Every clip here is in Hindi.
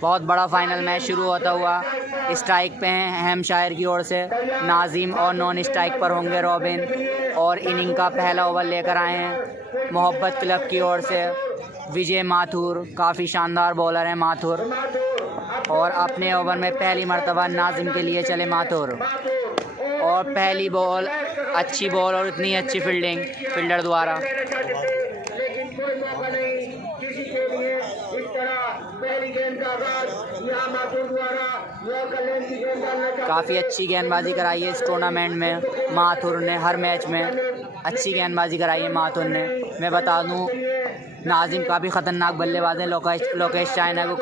बहुत बड़ा फाइनल मैच शुरू होता हुआ। स्ट्राइक पे हैं हैम्पशायर की ओर से नाजिम और नॉन स्ट्राइक पर होंगे रॉबिन। और इनिंग का पहला ओवर लेकर आए हैं मोहब्बत क्लब की ओर से विजय माथुर। काफ़ी शानदार बॉलर हैं माथुर। और अपने ओवर में पहली मर्तबा नाजिम के लिए चले माथुर। और पहली बॉल अच्छी बॉल और इतनी अच्छी फील्डिंग फील्डर द्वारा। काफ़ी अच्छी गेंदबाजी कराई है इस टूर्नामेंट में माथुर ने। हर मैच में अच्छी गेंदबाजी कराई है माथुर ने। मैं बता दूं नाजिम काफ़ी ख़तरनाक बल्लेबाज हैं। लोकेश चाइना को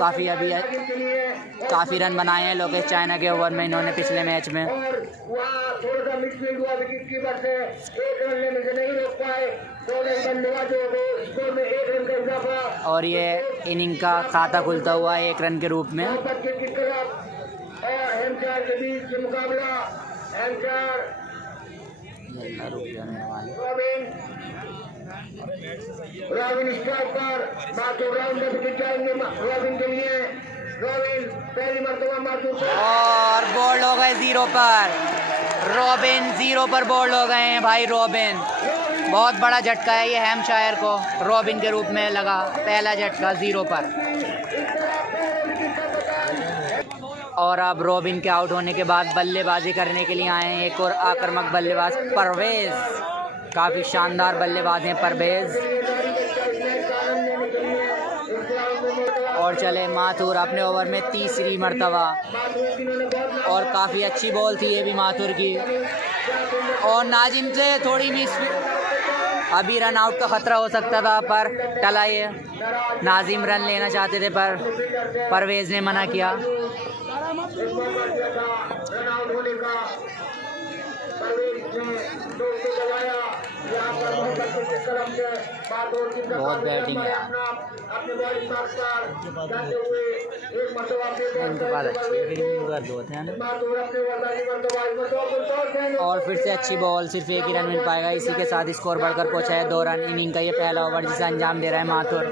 काफ़ी रन बनाए हैं लोकेश चाइना के ओवर में इन्होंने पिछले मैच में। और ये इनिंग का खाता खुलता हुआ 1 रन के रूप में। रॉबिन स्ट्राइक पर रॉबिन के लिए पहली मर्तबा माथुर और बोल्ड हो गए 0 पर। रॉबिन 0 पर बोल्ड हो गए हैं भाई रॉबिन। बहुत बड़ा झटका है ये हैम्पशायर को रॉबिन के रूप में लगा। पहला झटका 0 पर। और अब रॉबिन के आउट होने के बाद बल्लेबाजी करने के लिए आए हैं एक और आक्रामक बल्लेबाज परवेज़। काफ़ी शानदार बल्लेबाज हैं परवेज़। और चले माथुर अपने ओवर में तीसरी मर्तबा। और काफ़ी अच्छी बॉल थी ये भी माथुर की। और नाजिम से थोड़ी मिस, अभी रन आउट का ख़तरा हो सकता था पर टला ये। नाजिम रन लेना चाहते थे पर परवेज़ ने मना किया। बहुत बैटिंग है इनके पास अच्छी। और फिर से अच्छी बॉल, सिर्फ 1 ही रन मिल पाएगा। इसी के साथ स्कोर बढ़कर पहुंचा है 2 रन। इनिंग का ये पहला ओवर जिसे अंजाम दे रहा है माथुर।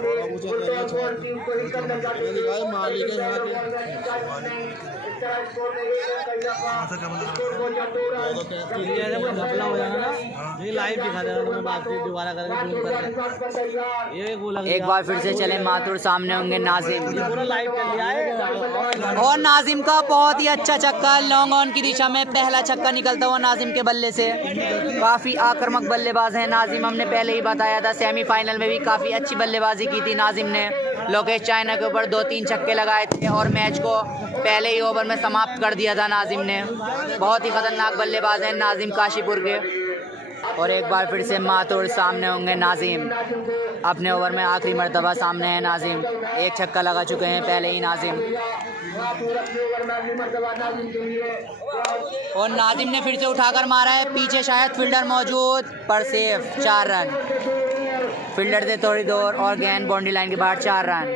एक बार फिर से चले माथुर सामने होंगे नाजिम। और नाजिम का बहुत ही अच्छा छक्का लॉन्ग ऑन की दिशा में पहला छक्का निकलता हुआ नाजिम के बल्ले से। काफ़ी आक्रामक बल्लेबाज हैं नाजिम। हमने पहले ही बताया था सेमीफाइनल में भी काफ़ी अच्छी बल्लेबाजी की थी नाजिम ने। लोकेश चाइना के ऊपर 2-3 छक्के लगाए थे और मैच को पहले ही ओवर में समाप्त कर दिया था नाजिम ने। बहुत ही खतरनाक बल्लेबाज हैं नाजिम काशीपुर के। और एक बार फिर से माथुर सामने होंगे नाजिम। अपने ओवर में आखिरी मर्तबा सामने है नाजिम। 1 छक्का लगा चुके हैं पहले ही नाजिम। और नाजिम ने फिर से उठाकर मारा है। पीछे शायद फील्डर मौजूद पर सेफ। 4 रन। फील्डर से थोड़ी दूर और गेंद बाउंड्री लाइन के बाहर। 4 रन।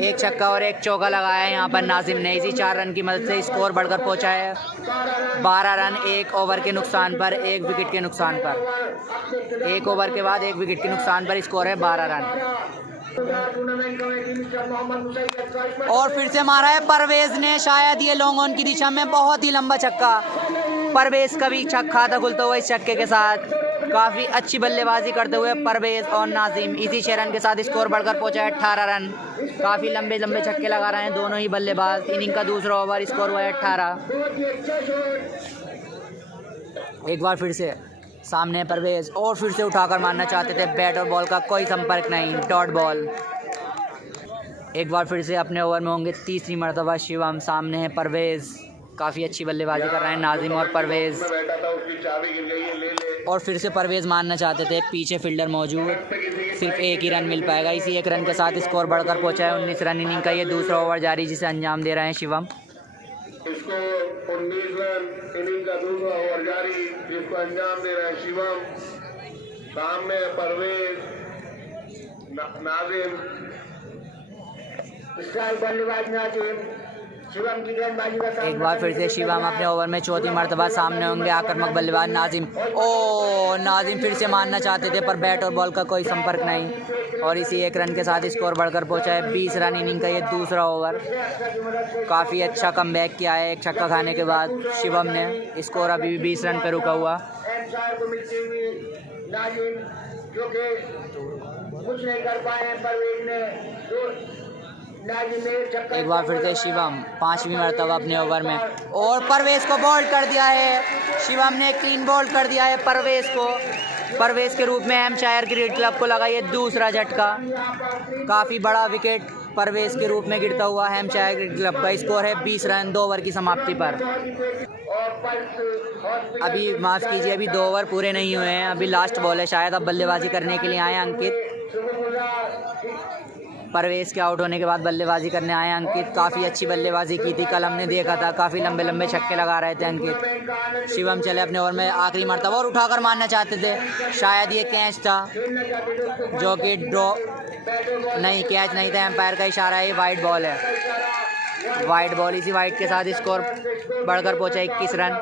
1 छक्का और 1 चौका लगाया है यहाँ पर नाजिम ने। इसी 4 रन की मदद से स्कोर बढ़कर पहुँचा है 12 रन 1 ओवर के नुकसान पर, 1 विकेट के नुकसान पर। 1 ओवर के बाद 1 विकेट के नुकसान पर स्कोर है 12 रन। और फिर से मारा है परवेज़ ने, शायद ये लॉन्ग ऑन की दिशा में। बहुत ही लंबा छक्का। परवेज़ का भी खाता खुलता हुआ इस छक्के के साथ। काफ़ी अच्छी बल्लेबाजी करते हुए परवेज़ और नाजिम। इसी 6 रन के साथ स्कोर बढ़कर पहुंचा है 18 रन। काफ़ी लंबे लंबे छक्के लगा रहे हैं दोनों ही बल्लेबाज। इनिंग का दूसरा ओवर, स्कोर हुआ है 18। एक बार फिर से सामने परवेज़ और फिर से उठाकर मारना चाहते थे। बैट और बॉल का कोई संपर्क नहीं, डॉट बॉल। एक बार फिर से अपने ओवर में होंगे तीसरी मर्तबा शिवम। सामने है परवेज़। काफ़ी अच्छी बल्लेबाजी कर रहे हैं नाजिम और परवेज़। और फिर से परवेज़ मारना चाहते थे, पीछे फील्डर मौजूद। सिर्फ 1 ही रन मिल पाएगा। इसी 1 रन के साथ स्कोर बढ़कर पहुंचा है 19 रन। इनिंग का ये दूसरा ओवर जारी जिसे अंजाम दे रहे हैं शिवम। इसको 19 रन इनिंग का दूसरा ओवर जारी जिसको अंजाम दे रहे हैं शिवम। सामने परवेज़, नाजिम। स्ट्राइक बल्लेबाज नाजिम। शिवम की गेंदबाजी का एक बार फिर से शिवम अपने ओवर में चौथी मर्तबा सामने होंगे आक्रामक बल्लेबाज नाजिम। ओ नाजिम फिर से मारना चाहते थे पर बैट और बॉल का कोई संपर्क नहीं और इसी एक रन के साथ स्कोर बढ़कर पहुंचा है 20 रन। इनिंग का ये दूसरा ओवर। काफ़ी अच्छा कमबैक किया है एक छक्का खाने के बाद शिवम ने। स्कोर अभी भी 20 रन पर रुका हुआ। को मिलती हुई नाजिम जो कि कुछ नहीं कर पाए हैं, परवेज ने एक बार फिर से शिवम 5वीं मरतबा अपने ओवर में और परवेज को बोल्ड कर दिया है। शिवम ने क्लीन बोल्ड कर दिया है परवेज को। परवेज के रूप में हैम्पशायर क्रिकेट क्लब को लगा ये दूसरा झटका। काफ़ी बड़ा विकेट परवेज के रूप में गिरता हुआ हैम्पशायर क्रिकेट क्लब का। स्कोर है 20 रन 2 ओवर की समाप्ति पर। अभी माफ़ कीजिए, अभी 2 ओवर पूरे नहीं हुए हैं, अभी लास्ट बॉल है। शायद अब बल्लेबाजी करने के लिए आए अंकित। परवेज के आउट होने के बाद बल्लेबाजी करने आए अंकित। काफ़ी अच्छी बल्लेबाजी की थी, कल हमने देखा था काफ़ी लंबे लंबे छक्के लगा रहे थे अंकित। शिवम चले अपने ओवर में आखिरी मरतबा और उठाकर मारना चाहते थे। शायद ये कैच था जो कि ड्रॉ नहीं, कैच नहीं था, एम्पायर का इशारा है। वाइड बॉल है, वाइड बॉल। इसी वाइड के साथ स्कोर बढ़कर पहुंचा 21 रन।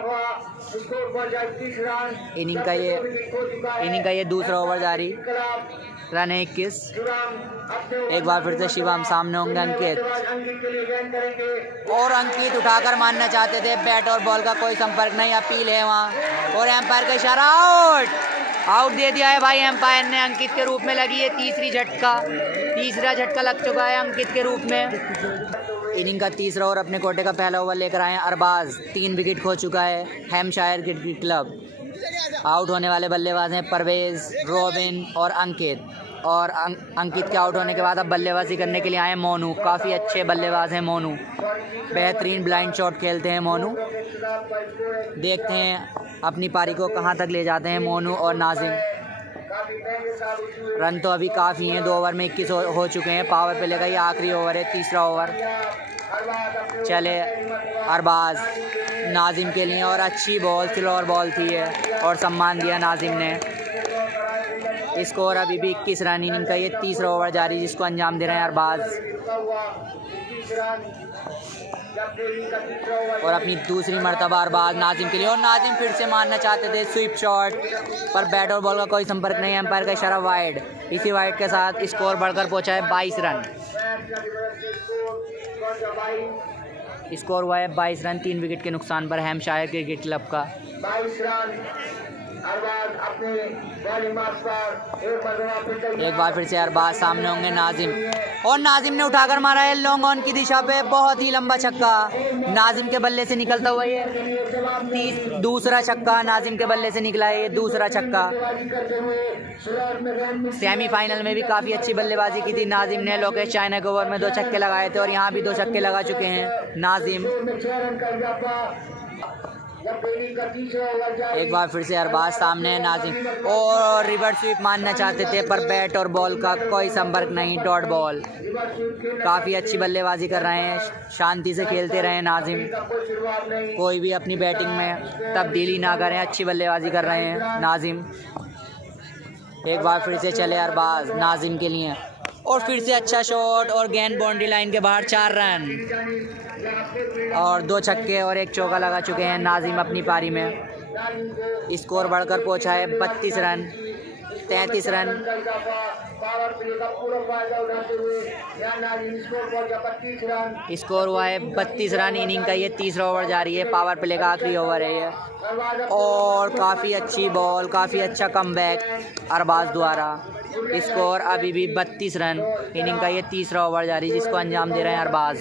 इनिंग का ये दूसरा ओवर जारी। रन है 21। एक बार फिर से शिवम सामने होंगे अंकित और अंकित उठाकर मारना चाहते थे। बैट और बॉल का कोई संपर्क नहीं, अपील है वहाँ और एम्पायर का इशारा। आउट दे दिया है भाई एम्पायर ने। अंकित के रूप में लगी है तीसरा झटका लग चुका है अंकित के रूप में। इनिंग का तीसरा ओवर अपने कोटे का पहला ओवर लेकर आए हैं अरबाज। 3 विकेट खो चुका है हैम्पशायर क्रिकेट क्लब। आउट होने वाले बल्लेबाज हैं परवेज, रॉबिन और अंकित। और अंकित के आउट होने के बाद अब बल्लेबाजी करने के लिए आए मोनू। काफ़ी अच्छे बल्लेबाज हैं मोनू, बेहतरीन ब्लाइंड शॉट खेलते हैं मोनू। देखते हैं अपनी पारी को कहां तक ले जाते हैं मोनू और नाजिम। रन तो अभी काफ़ी हैं, 2 ओवर में 21 हो चुके हैं। पावर प्ले का ये आखिरी ओवर है, तीसरा ओवर। चले अरबाज नाजिम के लिए और अच्छी बॉल, स्लोअर बॉल थी है और सम्मान दिया नाजिम ने। स्कोर अभी भी 21 रन। इनिंग का ये तीसरा ओवर जारी जिसको अंजाम दे रहे हैं अरबाज। और अपनी दूसरी मर्तबा अरबाज नाजिम के लिए और नाजिम फिर से मारना चाहते थे स्वीप शॉट पर बैट और बॉल का कोई संपर्क नहीं। एम्पायर का इशारा वाइड। इसी वाइड के साथ स्कोर बढ़कर पहुंचा है 22 रन। स्कोर हुआ है 22 रन 3 विकेट के नुकसान पर हैम्पशायर क्रिकेट क्लब का। 22 रन। एक बार फिर से अरबाज सामने होंगे नाजिम और नाजिम ने उठाकर मारा है लॉन्ग ऑन की दिशा पे। बहुत ही लंबा छक्का नाजिम के बल्ले से निकलता हुआ ये दूसरा छक्का नाजिम के बल्ले से निकला है, ये दूसरा छक्का। सेमीफाइनल में भी काफ़ी अच्छी बल्लेबाजी की थी नाजिम ने। लोकेश चाइना के ओवर में 2 छक्के लगाए थे और यहाँ भी 2 छक्के लगा चुके हैं नाजिम। एक बार फिर से अरबाज सामने है नाजिम और रिवर्स स्वीप मारना चाहते थे पर बैट और बॉल का कोई संपर्क नहीं, डॉट बॉल। काफ़ी अच्छी बल्लेबाजी कर रहे हैं, शांति से खेलते रहे नाजिम। कोई भी अपनी बैटिंग में तब्दीली ना करें, अच्छी बल्लेबाजी कर रहे हैं नाजिम। एक बार फिर से चले अरबाज नाजिम के लिए और फिर से अच्छा शॉट और गेंद बाउंड्री लाइन के बाहर। 4 रन और 2 छक्के और 1 चौका लगा चुके हैं नाजिम अपनी पारी में। स्कोर बढ़कर पहुंचा है 32 रन 33 रन। स्कोर हुआ है 32 रन। इनिंग का ये तीसरा ओवर जारी है, पावर प्ले का आखिरी ओवर है ये। और काफ़ी अच्छी बॉल, काफ़ी अच्छा कमबैक अरबाज द्वारा। स्कोर अभी भी 32 रन। इनिंग का ये तीसरा ओवर जारी जिसको अंजाम दे रहे हैं अरबाज।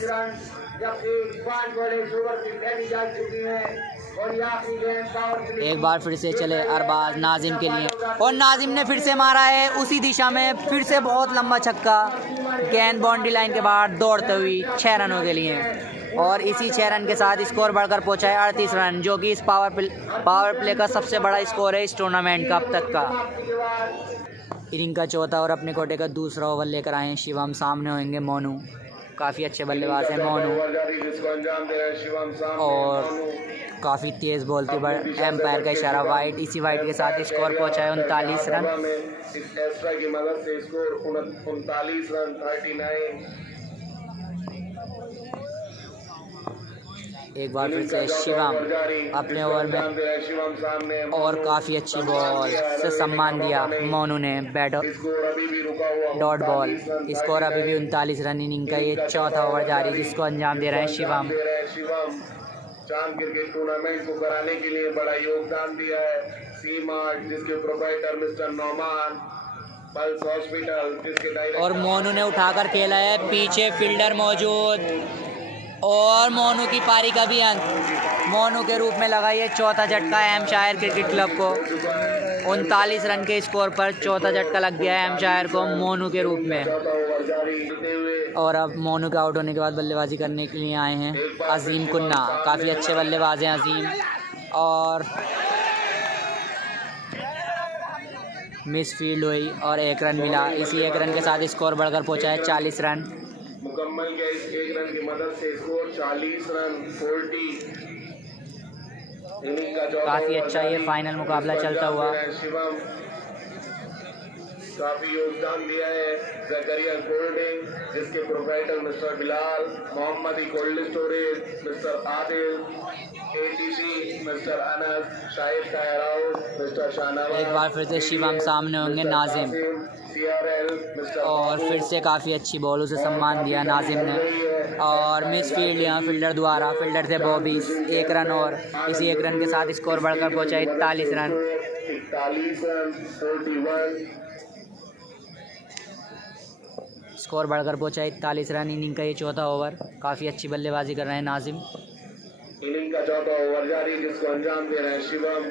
एक बार फिर से चले अरबाज नाजिम के लिए और नाजिम ने फिर से मारा है उसी दिशा में, फिर से बहुत लंबा छक्का गेंद बाउंड्री लाइन के बाहर दौड़ते हुई 6 रनों के लिए। और इसी 6 रन के साथ स्कोर बढ़कर पहुंचा है 38 रन जो कि इस पावर प्ले का सबसे बड़ा स्कोर है इस टूर्नामेंट का अब तक का। इनिंग का चौथा और अपने कोटे का दूसरा ओवर लेकर आए हैं शिवम। सामने होंगे मोनू। काफ़ी अच्छे बल्लेबाज हैं मोनू और काफ़ी तेज़ बॉल थी बट एम्पायर का इशारा वाइड। इसी वाइड के साथ स्कोर पहुंचा है 39 रन। इस एक्स्ट्रा की मदद से स्कोर 39 रन 39। एक बार फिर से शिवम अपने ओवर में और काफ़ी अच्छी बॉल से सम्मान दिया मोनू ने बैट डॉट बॉल। स्कोर अभी भी 39 रन। इनिंग का ये चौथा ओवर जारी जिसको अंजाम दे रहे हैं शिवम। चांद क्रिकेट टूर्नामेंट को कराने के लिए बड़ा योगदान दिया है सी-मार्ट जिसके proprietor mister Nauman, pulse hospital जिसके डायरेक्टर और मोनू ने उठाकर खेला है, पीछे फील्डर मौजूद और मोनू की पारी का भी अंत। मोनू के रूप में लगा ये चौथा झटका हैम्पशायर क्रिकेट क्लब को। 39 रन के स्कोर पर चौथा झटका लग गया है हैम्पशायर को मोनू के रूप में। और अब मोनू के आउट होने के बाद बल्लेबाजी करने के लिए आए हैं अजीम कुन्ना। काफ़ी अच्छे बल्लेबाज हैं अजीम। और मिस फील्ड हुई और 1 रन मिला। इसी 1 रन के साथ स्कोर बढ़कर पहुंचा है 40 रन। मुकम्मल किया इस 1 रन की मदद से स्कोर 40 रन 40। काफ़ी अच्छा ये फाइनल मुकाबला चलता हुआ। शिवम काफी योगदान दिया है जकरिया कोल्डिंग जिसके proprietor mister Bilal, Mohammadi cold storage mister Adil, ATC mister Anas, Shahid tyre house mister Shahnawaz. एक बार फिर से शिवम सामने होंगे नाजिम और फिर से काफ़ी अच्छी बॉलों से सम्मान दिया नाजिम ने। और मिस फील्ड यहाँ फील्डर द्वारा, फील्डर थे बॉबीज। 1 रन और इसी 1 रन के साथ स्कोर बढ़कर पहुँचा 41 रन। 41 रन 41। स्कोर बढ़कर पहुंचा 41 रन। इनिंग का ये चौथा ओवर। काफ़ी अच्छी बल्लेबाजी कर रहे हैं नाजिम। इनिंग का चौथा ओवर जारी जिसको अंजाम दे रहे हैं शिवम।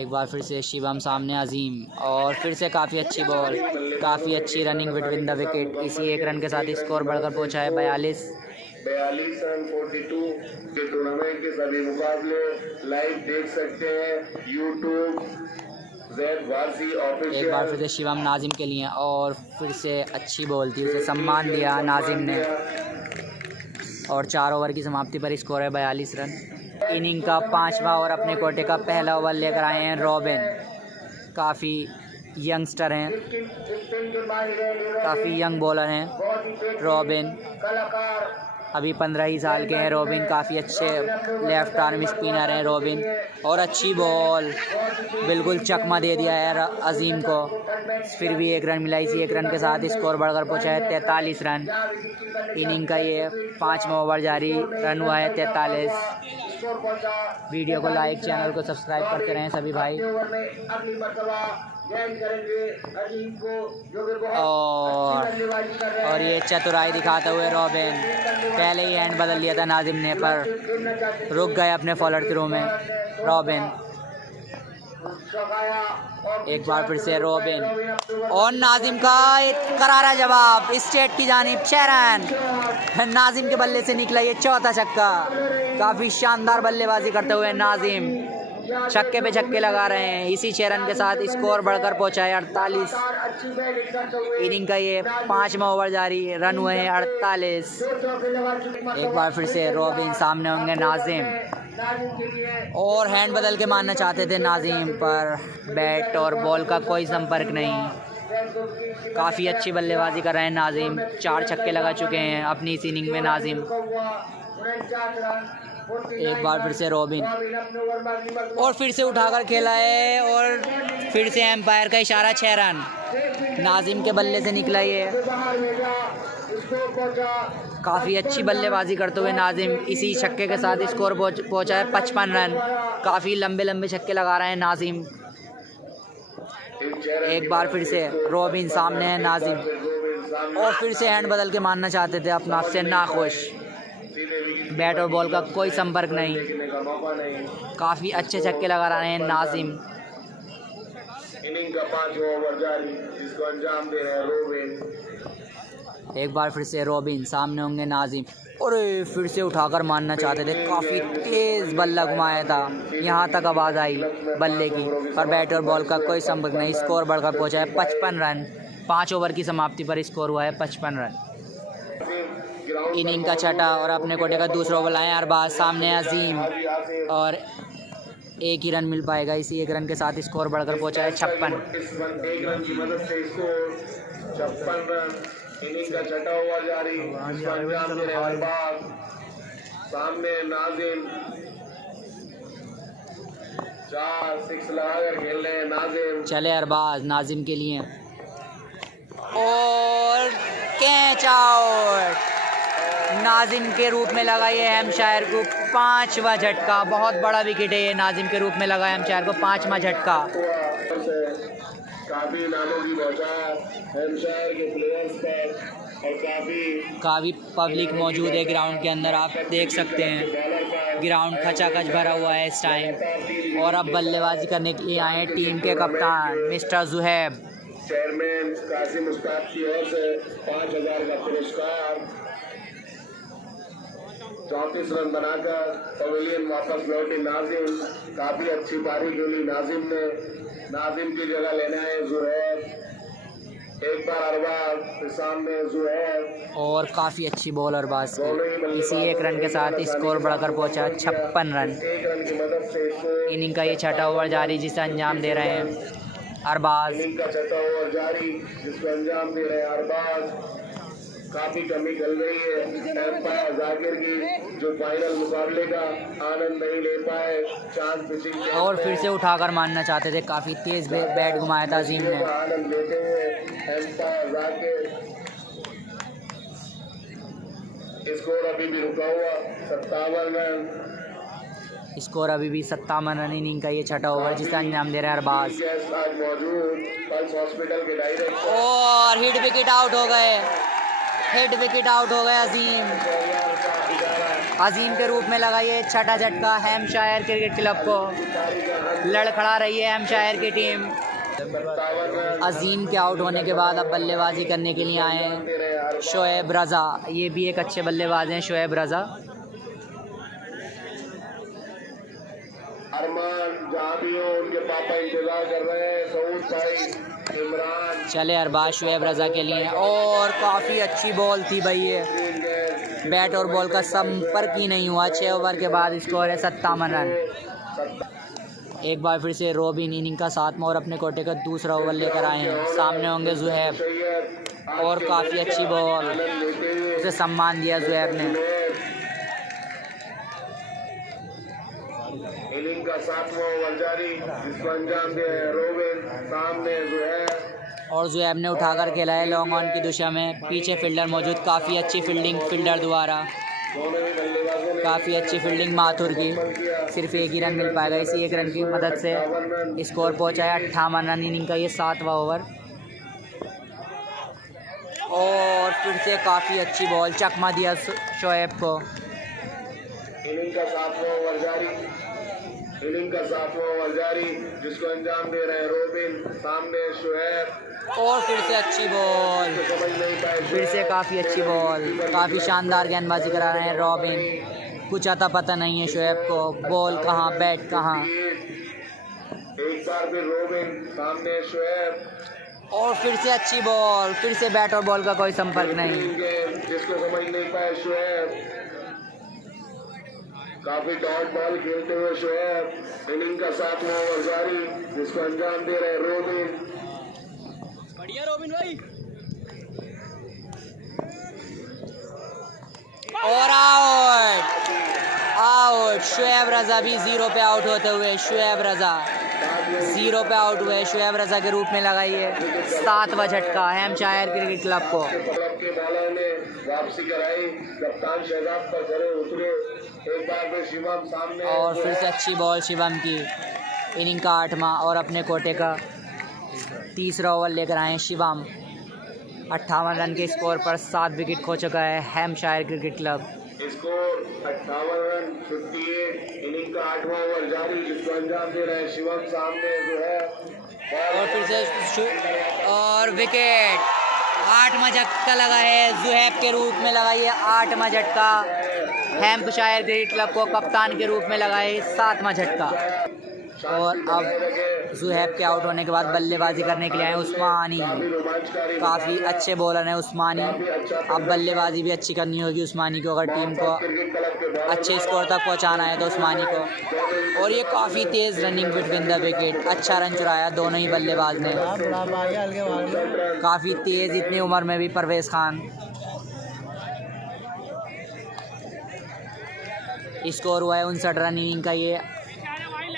एक बार फिर से शिवम सामने अजीम और फिर से काफ़ी अच्छी बॉल, काफ़ी अच्छी रनिंग बिटवीन द विकेट। इसी 1 रन के साथ स्कोर बढ़कर पहुंचा है 42 रन 42। के टूर्नामेंट के सभी मुकाबले लाइव देख सकते हैं यूट्यूब एक बार फिर से शिवम नाजिम के लिए और फिर से अच्छी बॉल थी, उसे सम्मान दिया नाजिम ने। और 4 ओवर की समाप्ति पर स्कोर है 42 रन। इनिंग का 5वां और अपने कोटे का पहला ओवर लेकर आए हैं रॉबिन। काफ़ी यंगस्टर हैं, काफ़ी यंग बॉलर हैं रॉबिन। अभी 15 ही साल के हैं रॉबिन। काफ़ी अच्छे लेफ्ट आर्म स्पिनर हैं रॉबिन। और अच्छी बॉल, बिल्कुल चकमा दे दिया है अजीम को। फिर भी 1 रन मिला। इसी 1 रन के साथ स्कोर बढ़कर पहुंचा है 43 रन। इनिंग का ये 5वां ओवर जारी। रन हुआ है 43। वीडियो को लाइक, चैनल को सब्सक्राइब करते रहें सभी भाई। और ये चतुराई दिखाते हुए रॉबिन, पहले ही हैंड बदल लिया था नाजिम ने पर रुक गए अपने फॉलोअर थ्रू में रॉबिन। एक बार फिर से रॉबिन और नाजिम का एक करारा जवाब स्टेट की जानिब 6 रन। नाजिम के बल्ले से निकला ये चौथा छक्का। काफ़ी शानदार बल्लेबाजी करते हुए नाजिम छक्के पे छक्के लगा रहे हैं। इसी 6 रन के साथ स्कोर बढ़कर पहुंचा है 48। इनिंग का ये 5वां ओवर जारी। रन हुए हैं 48। एक बार फिर से रॉबिन सामने होंगे नाजिम और हैंड बदल के मारना चाहते थे नाजिम पर बैट और बॉल का कोई संपर्क नहीं। काफ़ी अच्छी बल्लेबाजी कर रहे हैं नाजिम। 4 छक्के लगा चुके हैं अपनी इस इनिंग में नाजिम। एक बार फिर से रॉबिन और फिर से उठाकर खेला है और फिर से एम्पायर का इशारा 6 रन। नाजिम के बल्ले से निकला ये। काफ़ी अच्छी बल्लेबाजी करते हुए नाजिम इसी छक्के के साथ स्कोर पहुंचा है 55 रन। काफ़ी लंबे लंबे छक्के लगा रहे हैं नाजिम। एक बार फिर से रॉबिन सामने है नाजिम और फिर से हैंड बदल के मारना चाहते थे अपना, आपसे नाखुश। बैट और बॉल का कोई संपर्क नहीं। काफ़ी अच्छे छक्के लगा रहे हैं नाजिम। इनिंग का 5वां ओवर जारी जिसको अंजाम दे रहे हैं रॉबिन। एक बार फिर से रॉबिन सामने होंगे नाजिम और फिर से उठाकर मारना चाहते थे। काफ़ी तेज़ बल्ला घुमाया था, यहाँ तक आवाज़ आई बल्ले की, पर बैट और बॉल का कोई संपर्क नहीं। स्कोर बढ़कर पहुँचा है 55 रन। 5 ओवर की समाप्ति पर स्कोर हुआ है 55 रन। इनिंग का छठा और अपने कोटे का दूसरा ओवर लाए अरबाज। सामने अजीम और 1 ही रन मिल पाएगा। इसी 1 रन के साथ स्कोर बढ़कर पहुंचा है 56। 1 रन की मदद से स्कोर 56 रन। इनिंग का छठा ओवर जारी। सामने नाजिम 4 लगाकर खेल रहे हैं नाजिम। चले अरबाज नाजिम के लिए और कैच आउट। नाजिम के रूप में लगा ये हैम्पशायर को 5वां झटका। बहुत बड़ा विकेट है ये नाजिम के रूप में लगा हैम्पशायर को 5वां झटका। काफी नामों की बौछार हैम्पशायर के प्लेयर्स पर और काफी पब्लिक मौजूद है ग्राउंड के अंदर, आप देख सकते हैं ग्राउंड खचाखच भरा हुआ है इस टाइम। और अब बल्लेबाजी करने के लिए आए हैं टीम के कप्तान मिस्टर जुहैब। चेयरमैन कासिम उस्ताद की ओर से 5000 का पुरस्कार। 34 रन बनाकर पवेलियन वापस लौटे नाजिम। काफी अच्छी पारी खेली नाजिम ने। नाजिम की जगह लेना है जुहैब। एक बार अरबाज सामने जुहैब और काफ़ी अच्छी बॉल अरबाज की। इसी 1 रन के साथ स्कोर बढ़कर पहुंचा 56 रन। 1 रन की मदद से इनिंग का ये छठा ओवर जारी जिसे अंजाम दे रहे हैं अरबाज। इनिंग का छठा ओवर जारी जिसको अंजाम दे रहे हैं अरबाज। काफी कमी चल रही है एम्पायर जाकिर की, जो फाइनल मुकाबले का आनंद नहीं ले पाए। चांद पिचिंग और फिर से उठाकर मारना चाहते थे, काफ़ी तेज बैट घुमाया था अजीम ने। आनंद लेते हुए एम्पायर जाकिर। स्कोर अभी भी रुका हुआ 57 रन। स्कोर अभी भी 57 रन। इनिंग का ये छठा ओवर जिसे अंजाम दे रहे हैं अरबाज। आज मौजूद पल्स हॉस्पिटल के डायरेक्टर और हिट विकेट आउट हो गए। हेड विकेट आउट हो गए अजीम। अजीम के रूप में लगा ये छठा झटका हैम्पशायर क्रिकेट क्लब को। लड़खड़ा रही है हैम्पशायर की टीम। अजीम के आउट होने के बाद अब बल्लेबाजी करने के लिए आए हैं शोएब रज़ा। ये भी एक अच्छे बल्लेबाज हैं शोएब रज़ा। अरमान जहाँ भी हो उनके पापा इंतजार कर रहे हैं। सऊद भाई इमरान। चले अरबाज शोएब रज़ा के लिए और काफ़ी अच्छी बॉल थी भाई ये। बैट और बॉल का संपर्क ही नहीं हुआ। 6 ओवर के बाद स्कोर है 57 रन। एक बार फिर से रॉबिन इनिंग का 7वां और अपने कोटे का दूसरा ओवर लेकर आए हैं। सामने होंगे जुहैब और काफ़ी अच्छी बॉल, उसे सम्मान दिया जुहैब ने। इनिंग का 7वां ओवर जारी जिसको अंजाम दे रॉबिन। सामने जुहैब और जुहैब ने उठाकर खेला है लॉन्ग ऑन की दिशा में। पीछे फील्डर मौजूद, काफ़ी अच्छी फील्डिंग फील्डर द्वारा। काफ़ी अच्छी फील्डिंग माथुर की। सिर्फ 1 ही रन मिल पाएगा। इसी 1 रन की मदद से स्कोर पहुंचा है 58 रन। इनिंग का ये 7वां ओवर। और फिर से काफ़ी अच्छी बॉल, चकमा दिया शोएब को। इनिंग का 7वां ओवर जारी। इनिंग का 7वां ओवर जारी जिसको अंजाम दे रहे हैं रॉबिन। सामने शोएब और फिर से अच्छी बॉल, फिर से काफ़ी अच्छी बॉल। काफ़ी शानदार गेंदबाजी करा रहे हैं रॉबिन। कुछ आता पता नहीं है शोएब को, बॉल कहाँ बैट कहाँ। एक बार फिर रॉबिन सामने शोएब और फिर से अच्छी बॉल, फिर से बैट और बॉल का कोई संपर्क नहीं। जिसको समझ नहीं पाए शोएब। काफी डॉट बॉल खेलते हुए शोएब। इनिंग का 7वां ओवर जारी जिसको अंजाम दे रहे रॉबिन। बढ़िया रॉबिन भाई। और आउट, आउट। शोएब रज़ा भी 0 पे आउट होते हुए। शोएब रज़ा 0 पे आउट हुए। शोएब रज़ा के रूप में लगाइए 7वां झटका हैम्पशायर क्रिकेट क्लब को। क्लब के बॉलर ने वापसी कराई। कप्तान शहजाद पर खड़े उतरे। एक बार फिर शिवम सामने और फिर से अच्छी बॉल शिवम की। इनिंग का 8वां और अपने कोटे का तीसरा ओवर लेकर आए शिवम। 58 रन के स्कोर पर 7 विकेट खो चुका है Hampshire cricket club. Score 58 run 58। Inning का 8वां ओवर जारी जिसको अंजाम दे रहे हैं शिवम। सामने जो है और फिर से और विकेट। 8वां झटका लगा है जुहैब के रूप में लगा ये 8वां झटका। हैम्पशायर क्रिकेट क्लब को कप्तान के रूप में लगा है 7वां झटका। और अब जुहैब के आउट होने के बाद बल्लेबाजी करने के लिए आए उस्मानी। काफ़ी अच्छे बॉलर हैं उस्मानी। अब बल्लेबाजी भी अच्छी करनी होगी उस्मानी को, अगर टीम को अच्छे स्कोर तक पहुंचाना है तो उस्मानी को। और ये काफ़ी तेज़ रनिंग बिटवीन द विकेट, अच्छा रन चुराया दोनों ही बल्लेबाज ने। काफ़ी तेज़ इतनी उम्र में भी परवेज़ खान। स्कोर हुआ है 59 रन। इनिंग का ये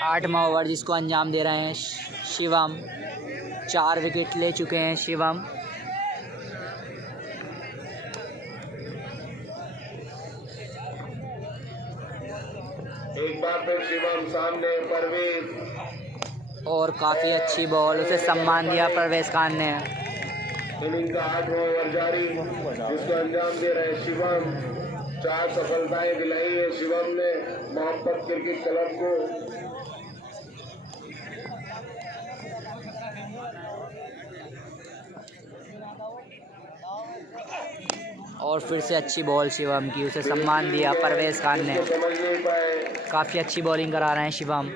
8वां ओवर जिसको अंजाम दे रहे हैं शिवम। 4 विकेट ले चुके हैं शिवम। एक बार फिर शिवम सामने परवेज और काफ़ी अच्छी बॉल, उसे सम्मान दिया परवेज खान ने। इनिंग का 8वां ओवर जारी जिसको अंजाम दे रहे शिवम। 4 सफलताएं दिलाई है शिवम ने मोहम्मद क्रिकेट क्लब को। और फिर से अच्छी बॉल शिवम की, उसे सम्मान दिया परवेज खान ने। समझ नहीं पाए। काफ़ी अच्छी बॉलिंग करा रहे हैं शिवम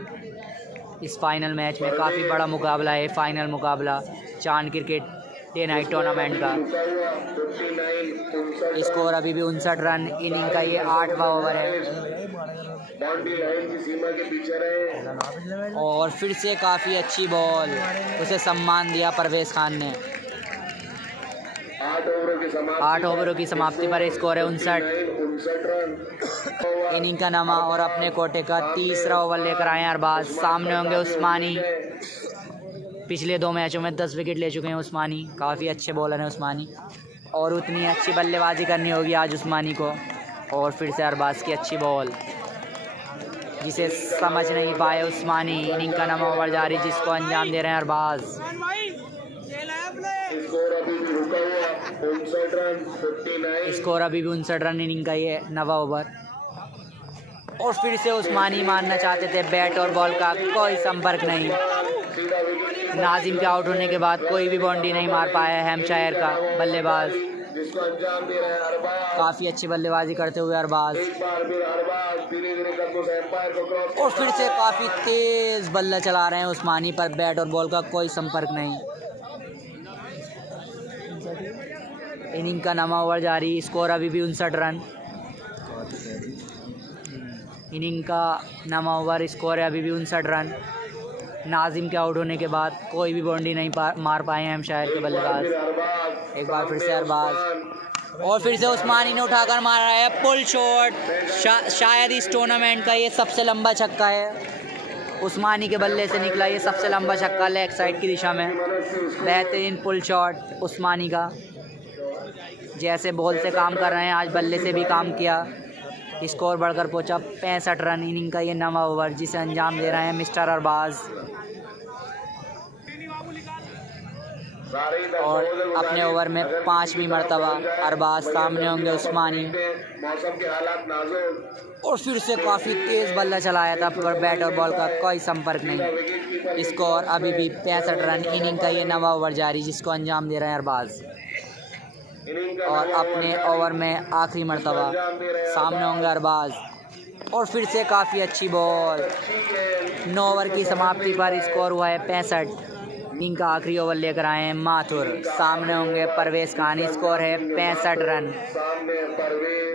इस फाइनल मैच में। काफ़ी बड़ा मुकाबला है फाइनल मुकाबला चांद क्रिकेट डे नाइट टूर्नामेंट का। स्कोर अभी भी 59 रन। इनिंग का ये 8वां ओवर है। बाउंड्री लाइन की सीमा के पीछे रहे। और फिर से काफ़ी अच्छी बॉल, उसे सम्मान दिया परवेज खान ने। 8 ओवरों की समाप्ति पर स्कोर है 59 रन। इनिंग का नमा और अपने कोटे का 30वां ओवर लेकर आए हैं अरबाज। सामने होंगे उस्मानी। पिछले 2 मैचों में 10 विकेट ले चुके हैं उस्मानी। काफ़ी अच्छे बॉलर हैं उस्मानी और उतनी अच्छी बल्लेबाजी करनी होगी आज उस्मानी को। और फिर से अरबाज की अच्छी बॉल जिसे समझ नहीं पाए उस्मानी। इनिंग का नमा ओवर जारी जिसको अंजाम दे रहे हैं अरबाज। स्कोर अभी भी रुका हुआ 59 रन 59। स्कोर अभी भी 59 रन। इनिंग का ये 9वां ओवर। और फिर से उस्मानी मारना चाहते थे, बैट और बॉल का कोई संपर्क नहीं। नाजिम के आउट होने के बाद कोई भी बाउंड्री नहीं मार पाया हैम्पशायर का बल्लेबाज। जिसको अंजाम दे रहे हैं अरबाज। काफ़ी अच्छी बल्लेबाजी करते हुए अरबाज। एक बार फिर अरबाज धीरे-धीरे करके उस एम्पायर को क्रॉस। और फिर से काफ़ी तेज़ बल्ला चला रहे हैं उस्मानी पर, बैट और बॉल का कोई संपर्क नहीं। इनिंग का 9वां ओवर जारी। स्कोर अभी भी 59 रन। इनिंग का 9वां ओवर। स्कोर है अभी भी 59 रन। नाजिम के आउट होने के बाद कोई भी बाउंड्री नहीं मार पाए हैं हैम्पशायर के बल्लेबाज। एक बार फिर से अरबाज। और फिर से उस्मानी ने उठाकर मारा है पुल शॉट। शायद इस टूर्नामेंट का ये सबसे लंबा छक्का है। उस्मानी के बल्ले से निकला ये सबसे लंबा छक्का लेग साइड की दिशा में। बेहतरीन पुल शॉट उस्मानी का। जैसे बॉल से काम कर रहे हैं आज बल्ले से भी काम किया। स्कोर बढ़कर पहुंचा 65 रन। इनिंग का ये 9वां ओवर जिसे अंजाम दे रहे हैं मिस्टर अरबाज। और अपने ओवर में 5वीं मरतबा अरबाज। सामने होंगे उस्मानी। मौसम के हालात नाजुक। और फिर से काफ़ी तेज़ बल्ला चलाया था पर बैट और बॉल का कोई संपर्क नहीं। स्कोर अभी भी 65 रन। इनिंग का ये 9वां ओवर जारी जिसको अंजाम दे रहे हैं अरबाज। और अपने ओवर में आखिरी मरतबा सामने होंगे अरबाज। और फिर से काफ़ी अच्छी बॉल। 9 ओवर की समाप्ति पर स्कोर हुआ है 65। इनिंग का आखिरी ओवर लेकर आए हैं माथुर। सामने होंगे परवेज खान। स्कोर है 65 रन। सामने Parvez.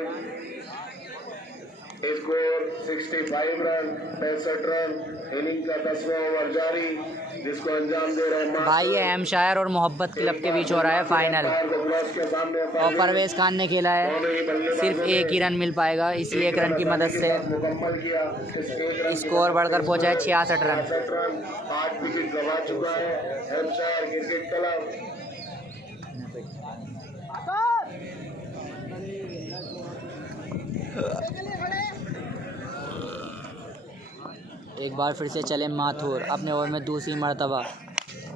Score 65 run 65 run. Inning का 10वां ओवर जारी जिसको अंजाम दे रहे हैं भाई ये हैम्पशायर और मोहब्बत क्लब के बीच हो रहा है फाइनल। और परवेज खान ने खेला है, सिर्फ 1 ही रन मिल पाएगा। इसी 1 रन की मदद से स्कोर बढ़कर पहुंचा है 66 रन। 8 विकेट गंवा चुका है हैम्पशायर क्रिकेट क्लब। एक बार फिर से चले माथुर अपने ओवर में दूसरी मरतबा।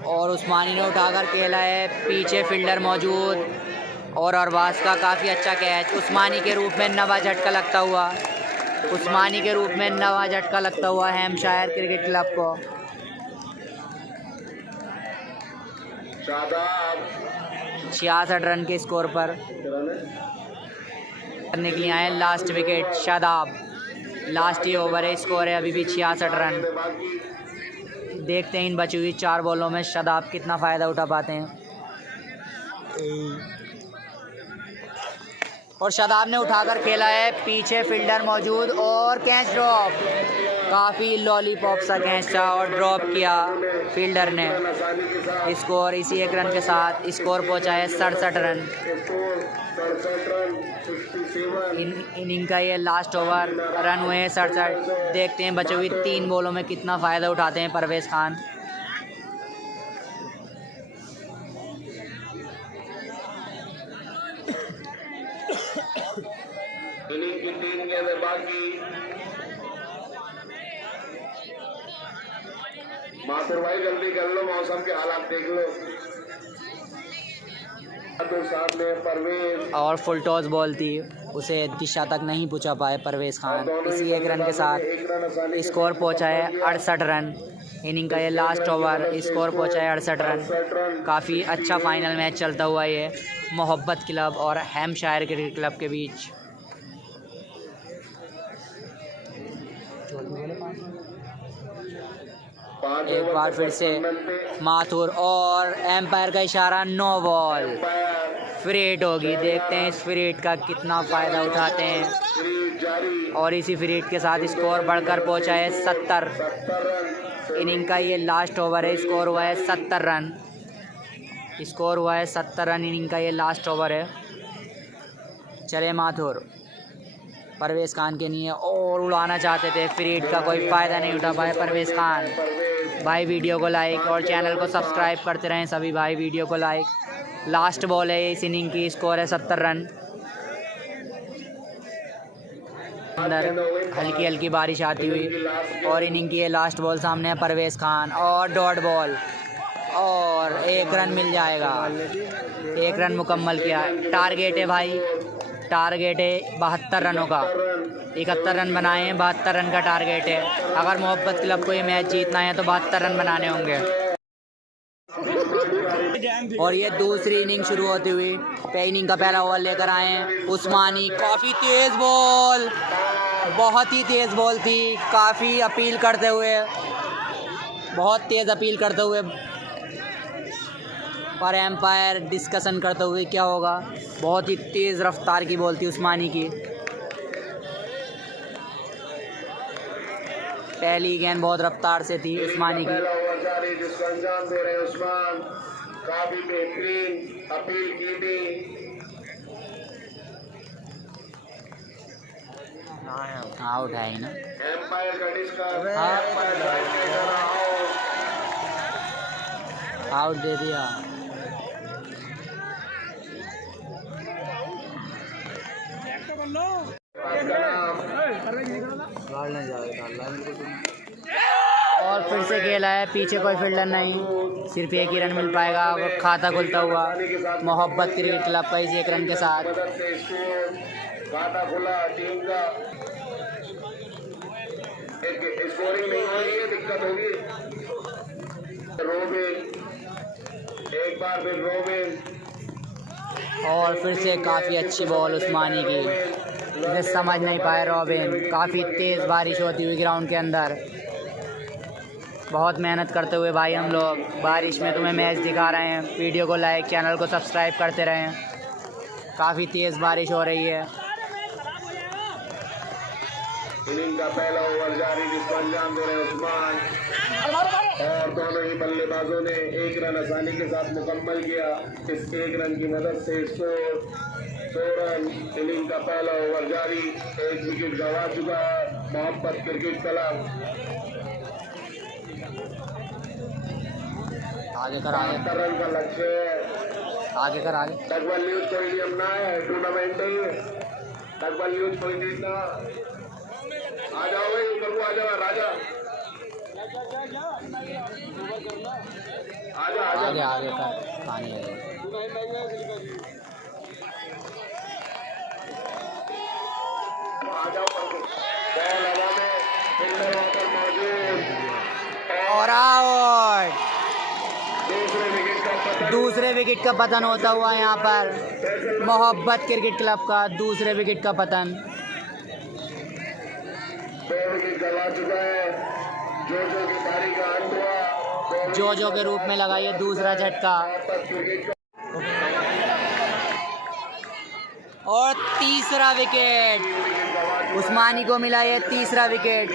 और उस्मानी ने उठाकर खेला है, पीछे फील्डर मौजूद। और अरबाज का काफ़ी अच्छा कैच। उस्मानी के रूप में नवा झटका लगता हुआ। उस्मानी के रूप में नवा झटका लगता हुआ हैम्पशायर क्रिकेट क्लब को। 66 रन के स्कोर पर करने के लिए आए लास्ट विकेट शादाब। लास्ट ही ओवर है। स्कोर है अभी भी 66 रन। देखते हैं इन बची हुई 4 बॉलों में शादाब कितना फ़ायदा उठा पाते हैं। और शादाब ने उठाकर खेला है, पीछे फील्डर मौजूद। और कैच ड्रॉप, काफ़ी लॉलीपॉप सा कैच था और ड्रॉप किया फील्डर ने। स्कोर इसी 1 रन के साथ स्कोर पहुंचा है 67 रन। इनिंग का ये लास्ट ओवर, रन हुए हैं 67। देखते हैं बचे हुए 3 बॉलों में कितना फ़ायदा उठाते हैं परवेज़ खान। इनिंग की 3 गेंदें बाकी। माथुर भाई जल्दी कर लो, मौसम के हालात देख लो। तो साथ में परवेज और फुल टॉस बॉल थी, उसे दिशा तक नहीं पहुंचा पाए परवेज़ खान। इसी 1 रन के साथ स्कोर पहुंचा है 68 रन। इनिंग का ये लास्ट ओवर, स्कोर पहुंचा है 68 रन। काफ़ी अच्छा फाइनल मैच चलता हुआ ये मोहब्बत क्लब और हैम्पशायर क्रिकेट क्लब के बीच। एक बार फिर से माथुर और एम्पायर का इशारा, नो बॉल। फ्री हिट होगी, देखते हैं इस फ्री हिट का कितना फ़ायदा उठाते हैं। और इसी फ्री हिट के साथ स्कोर बढ़कर पहुंचा है 70। इनिंग का ये लास्ट ओवर है, स्कोर हुआ है 70 रन। स्कोर हुआ है 70 रन, इनिंग का ये लास्ट ओवर है। चले माथुर, परवेज़ खान के लिए और उड़ाना चाहते थे, फ्री हिट का कोई फ़ायदा नहीं उठा पाए परवेज़ खान। भाई वीडियो को लाइक और चैनल को सब्सक्राइब करते रहें सभी भाई, वीडियो को लाइक। लास्ट बॉल है इस इनिंग की, स्कोर है 70 रन। अंदर हल्की हल्की बारिश आती हुई और इनिंग की ये लास्ट बॉल सामने है परवेज़ खान और डॉट बॉल और 1 रन मिल जाएगा। 1 रन मुकम्मल किया। टारगेट है भाई, टारगेट है 72 रनों का। 71 रन बनाए हैं, 72 रन का टारगेट है। अगर मोहब्बत क्लब को ये मैच जीतना है तो 72 रन बनाने होंगे। और ये दूसरी इनिंग शुरू होती हुई इनिंग का पहला ओवर लेकर आए हैं उस्मानी। काफ़ी तेज़ बॉल, बहुत ही तेज़ बॉल थी। काफ़ी अपील करते हुए, बहुत तेज़ अपील करते हुए, पर एम्पायर डिस्कशन करते हुए क्या होगा। बहुत ही तेज़ रफ्तार की बॉल थी उस्मानी की। पहली गेंद बहुत रफ्तार से थी उस्मानी की। जिसको अंजाम दे रहे हैं उस्मान, काफी बेहतरीन अपील की थी। आउट है ही ना, एम्पायर का डिस्कस, आउट दे दिया। और फिर से खेला है, पीछे कोई फील्डर नहीं, सिर्फ 1 ही रन मिल पाएगा। और खाता खुलता हुआ मोहब्बत क्रिकेट क्लब का इस 1 रन के साथ। खाता खुला टीम का, स्कोरिंग नहीं हो रही है, दिक्कत होगी। रोबिन, एक बार फिर रोबिन, और फिर से काफ़ी अच्छी बॉल उस्मानी की, इसे समझ नहीं पाए रॉबिन। काफ़ी तेज़ बारिश होती हुई ग्राउंड के अंदर। बहुत मेहनत करते हुए भाई हम लोग बारिश में तुम्हें मैच दिखा रहे हैं। वीडियो को लाइक, चैनल को सब्सक्राइब करते रहें। काफ़ी तेज़ बारिश हो रही है। इनिंग का पहला ओवर जारी, जिसको अंजाम दे रहे हैं उस्मान। और दोनों ही बल्लेबाजों ने 1 रन आसानी के साथ मुकम्मल किया। इस 1 रन की मदद से स्कोर 100 रन। इनिंग का पहला ओवर जारी, 1 विकेट गंवा चुका है मोहब्बत क्रिकेट क्लब। आगे कर, आगे 70 रन का लक्ष्य है। आगे कर, आगे। टकबल न्यूज कोई नियम ना है, टूर्नामेंट है ये। टकबल न्यूज कोई जीतना। आ जाओ भाई, ऊपर को आ जाओ राजा। आजा आजा, आगे आगे कर, पानी है। आ जाओ बॉल हवा में, फील्डर वहां पर मौजूद। और आउट। दूसरे विकेट का पतन होता हुआ यहाँ पर मोहब्बत क्रिकेट क्लब का दूसरे विकेट का पतन। 2 विकेट गंवा चुका है। जोजो की पारी का अंत हुआ। जोजो के रूप में लगा ये दूसरा झटका। और तीसरा विकेट उस्मानी को मिला ये तीसरा विकेट।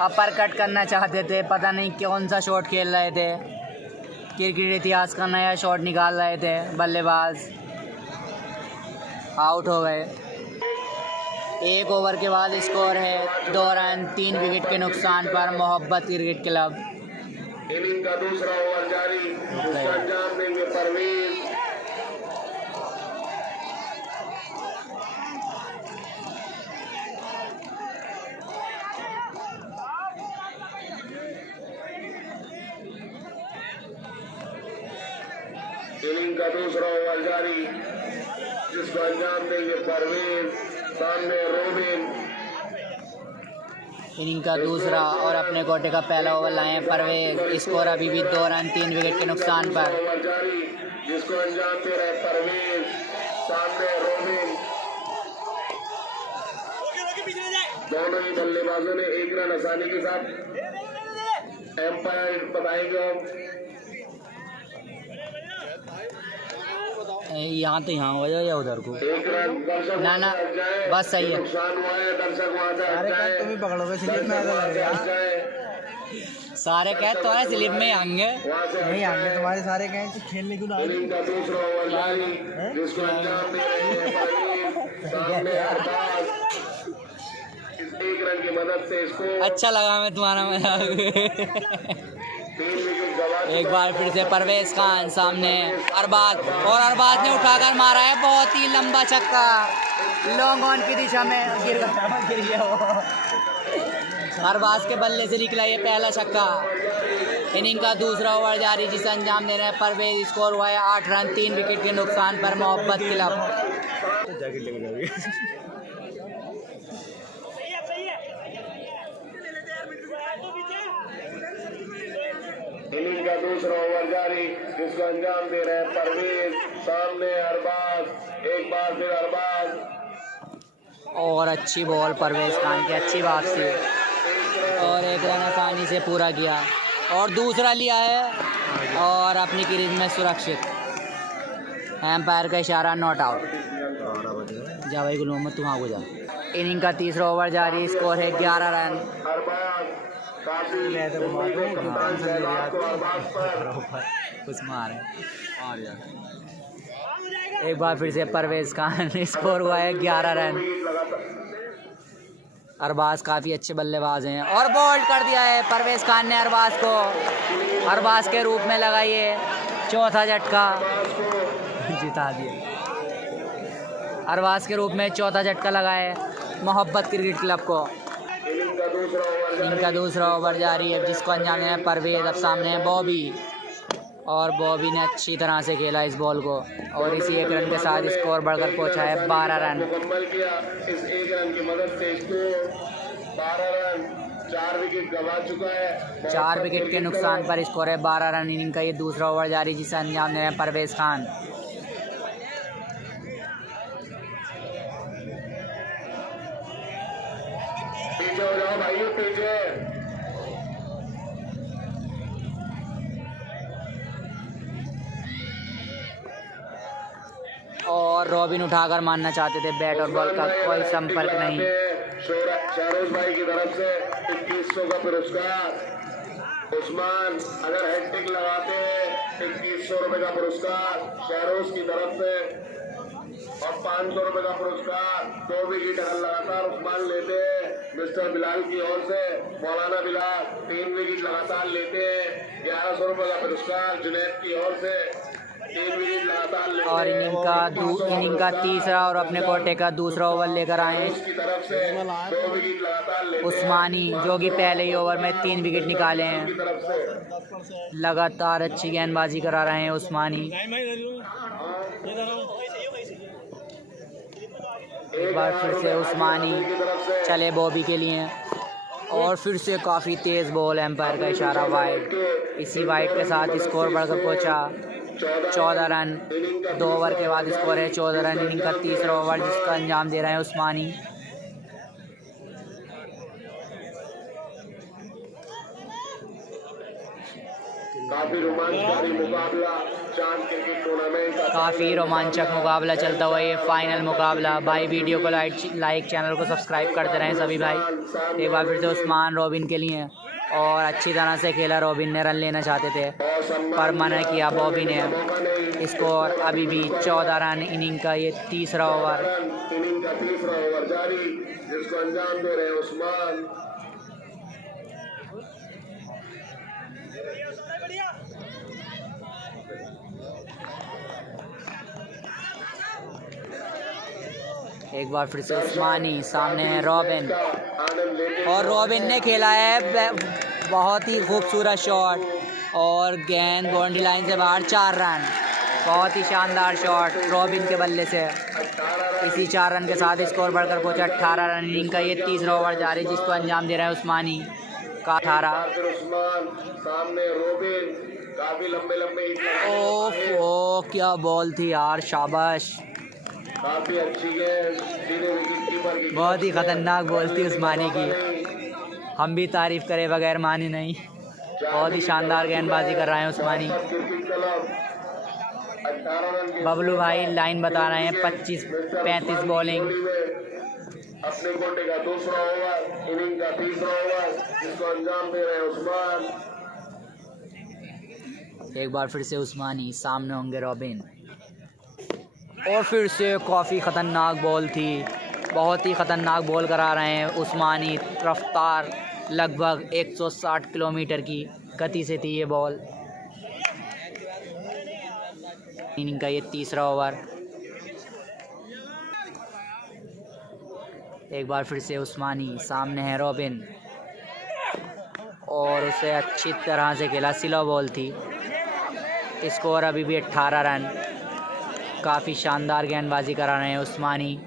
अपर कट करना चाहते थे, पता नहीं कौन सा शॉट खेल रहे थे। क्रिकेट इतिहास का नया शॉट निकाल रहे थे बल्लेबाज, आउट हो गए। 1 ओवर के बाद स्कोर है 2 रन 3 विकेट के नुकसान पर मोहब्बत क्रिकेट क्लब। इनिंग का दूसरा ओवर जारी, जिसका अंजाम देंगे परवेज। इनिंग का दूसरा ओवर जारी, जिसको अंजाम देंगे परवेज। सामने रोबिन। इनिंग का दूसरा और अपने कोटे का पहला ओवर लाए हैं परवेज। स्कोर अभी भी 2 रन 3 विकेट के नुकसान पर। ओवर जारी, जिसको अंजाम दे रहे परवेज। सामने रोबिन। दोनों ही बल्लेबाजों ने 1 रन आसानी के साथ एम्पायर बताएंगे। यहाँ तो यहाँ हो जाए या उधर को, 1 रन दर्शक ना ना बस सही है। नुकसान हुआ है, दर्शक वहां से हट जाए। तुम ही पकड़ोगे स्लिप में ऐसा लग रहा है। सारे कह तो है स्लिप में आएंगे। वहां से नहीं आगे तुम्हारे सारे कहें खेलने क्यों ना आए? इनिंग का दूसरा ओवर जारी, जिसको अंजाम दे रहे हैं परवेज। सामने अरबाज। इस 1 रन की मदद से इसको अच्छा लगा मैं तुम्हारा मजाक। 3 विकेट गवा चुका एक बार फिर से परवेज खान सामने अरबाज, और अरबाज ने उठाकर मारा है बहुत ही लंबा छक्का, लॉन्ग ऑन की दिशा में गिर गया वो। अरबाज के बल्ले से निकला ये पहला छक्का। इनिंग का दूसरा ओवर जारी, जिसे अंजाम दे रहे हैं परवेज। स्कोर हुआ है 8 रन 3 विकेट के नुकसान पर मोहब्बत क्लब। इनिंग का दूसरा ओवर जारी, जिसको अंजाम दे रहे हैं परवेज। सामने अरबाज। एक बार फिर अरबाज। और अच्छी बॉल परवेज खान की, अच्छी वापसी और 1 रन आसानी से पूरा किया और दूसरा लिया है और अपनी क्रीज में सुरक्षित। एम्पायर का इशारा, नॉट आउट। जा भाई गुल मोहम्मद तुम आगे जा। इनिंग का तीसरा ओवर जारी, स्कोर है 11 रन। अरबाज काफी कप्तान शहजाद को अरबाज पर कुछ मारे और यार। एक बार फिर से परवेज खान। स्कोर हुआ है 11 रन। अरबाज काफ़ी अच्छे बल्लेबाज हैं और बोल्ड कर दिया है परवेज खान ने अरबाज को। अरबाज के रूप में लगाइए चौथा झटका, जिता दिया। अरबाज के रूप में चौथा झटका लगाए मोहब्बत क्रिकेट क्लब को। इनका दूसरा ओवर जारी है, जिसको अंजाम देना है परवेज। अब सामने है बॉबी और बॉबी ने अच्छी तरह से खेला इस बॉल को और इसी 1 रन के साथ स्कोर बढ़कर पहुंचा है 12 रन। मुकम्मल किया। इस 1 रन की मदद से इसको 12 रन, 4 विकेट गंवा चुका है। 4 विकेट के नुकसान पर स्कोर है 12 रन। इनिंग का ये दूसरा ओवर जारी, जिसे अंजाम दे रहे हैं परवेज खान। पीछे हो जाओ भाइयों, पीछे। और रॉबिन उठाकर मारना चाहते थे, बैट और बॉल का कोई संपर्क नहीं। शाहरोज भाई की तरफ से 2100 का पुरस्कार। उस्मान अगर हैट्रिक लगाते हैं 2100 रुपए का पुरस्कार शाहरोज की तरफ से और 500 रुपए का पुरस्कार 2 विकेट अगर लगातार उस्मान लेते हैं मिस्टर बिलाल की ओर से। मौलाना बिलाल 3 विकेट लगातार लेते हैं 1100 रुपए का पुरस्कार जुनैद की ओर से। 3 विकेट लगातार लेते और हैं। इनिंग का तीसरा और अपने कोटे का दूसरा ओवर लेकर आए की तरफ से 2 विकेट लगातार लेते हैं उस्मानी, जो कि पहले ही ओवर में 3 विकेट निकाले हैं। की तरफ से। लगातार अच्छी गेंदबाजी करा रहे हैं उस्मानी। एक बार फिर से उस्मानी चले बॉबी के लिए और फिर से काफ़ी तेज़ बॉल, एम्पायर का इशारा वाइड। इसी वाइड के साथ स्कोर बढ़कर पहुंचा 14 रन। 2 ओवर के बाद स्कोर है 14 रन। इनिंग का तीसरा ओवर, जिसका अंजाम दे रहे हैं उस्मानी। काफी रोमांचकारी मुकाबला चांद क्रिकेट टूर्नामेंट का काफ़ी रोमांचक मुकाबला चलता हुआ ये फाइनल मुकाबला। भाई वीडियो को लाइक, चैनल को सब्सक्राइब करते रहें सभी भाई। एक बार फिर से उस्मान रॉबिन के लिए और अच्छी तरह से खेला। रॉबिन ने रन लेना चाहते थे पर मना किया बॉबी ने। स्कोर अभी भी 14 रन। इनिंग का ये तीसरा ओवर। इनिंग का तीसरा ओवर जारी, जिसको अंजाम दे रहे हैं उस्मान। एक बार फिर से उस्मानी, सामने है रॉबिन और रॉबिन ने खेला है बहुत ही खूबसूरत शॉट और गेंद बाउंड्री लाइन से बाहर। 4 रन, बहुत ही शानदार शॉट रॉबिन के बल्ले से। इसी 4 रन के साथ स्कोर बढ़कर पहुंचा 18 रन। इनिंग का ये तीसरा ओवर जारी, जिसको अंजाम दे रहा है उस्मानी का 18। सामने रॉबिन, काफी लंबे लंबे। ओह क्या बॉल थी यार, शाबाश। काफी अच्छी गेंद, सीधे विकेट कीपर की। बहुत ही खतरनाक बॉल थी उस्मानी की, हम भी तारीफ करे बगैर माने नहीं। बहुत ही शानदार गेंदबाजी कर रहे हैं उस्मानी। बबलू भाई लाइन बता रहे हैं 25-35 बॉलिंग। अपने कोटे का दूसरा ओवर, इनिंग का तीसरा ओवर, जिसको अंजाम दे रहे हैं उस्मान। एक बार फिर से उस्मानी, सामने होंगे रॉबिन और फिर से काफ़ी ख़तरनाक बॉल थी। बहुत ही ख़तरनाक बॉल करा रहे हैं उस्मानी। रफ्तार लगभग 160 किलोमीटर की गति से थी ये बॉल। इनिंग का ये तीसरा ओवर। एक बार फिर से उस्मानी, सामने है रॉबिन और उसे अच्छी तरह से खेला। स्लो बॉल थी। स्कोर अभी भी 18 रन। काफ़ी शानदार गेंदबाजी करा रहे हैं उस्मानी।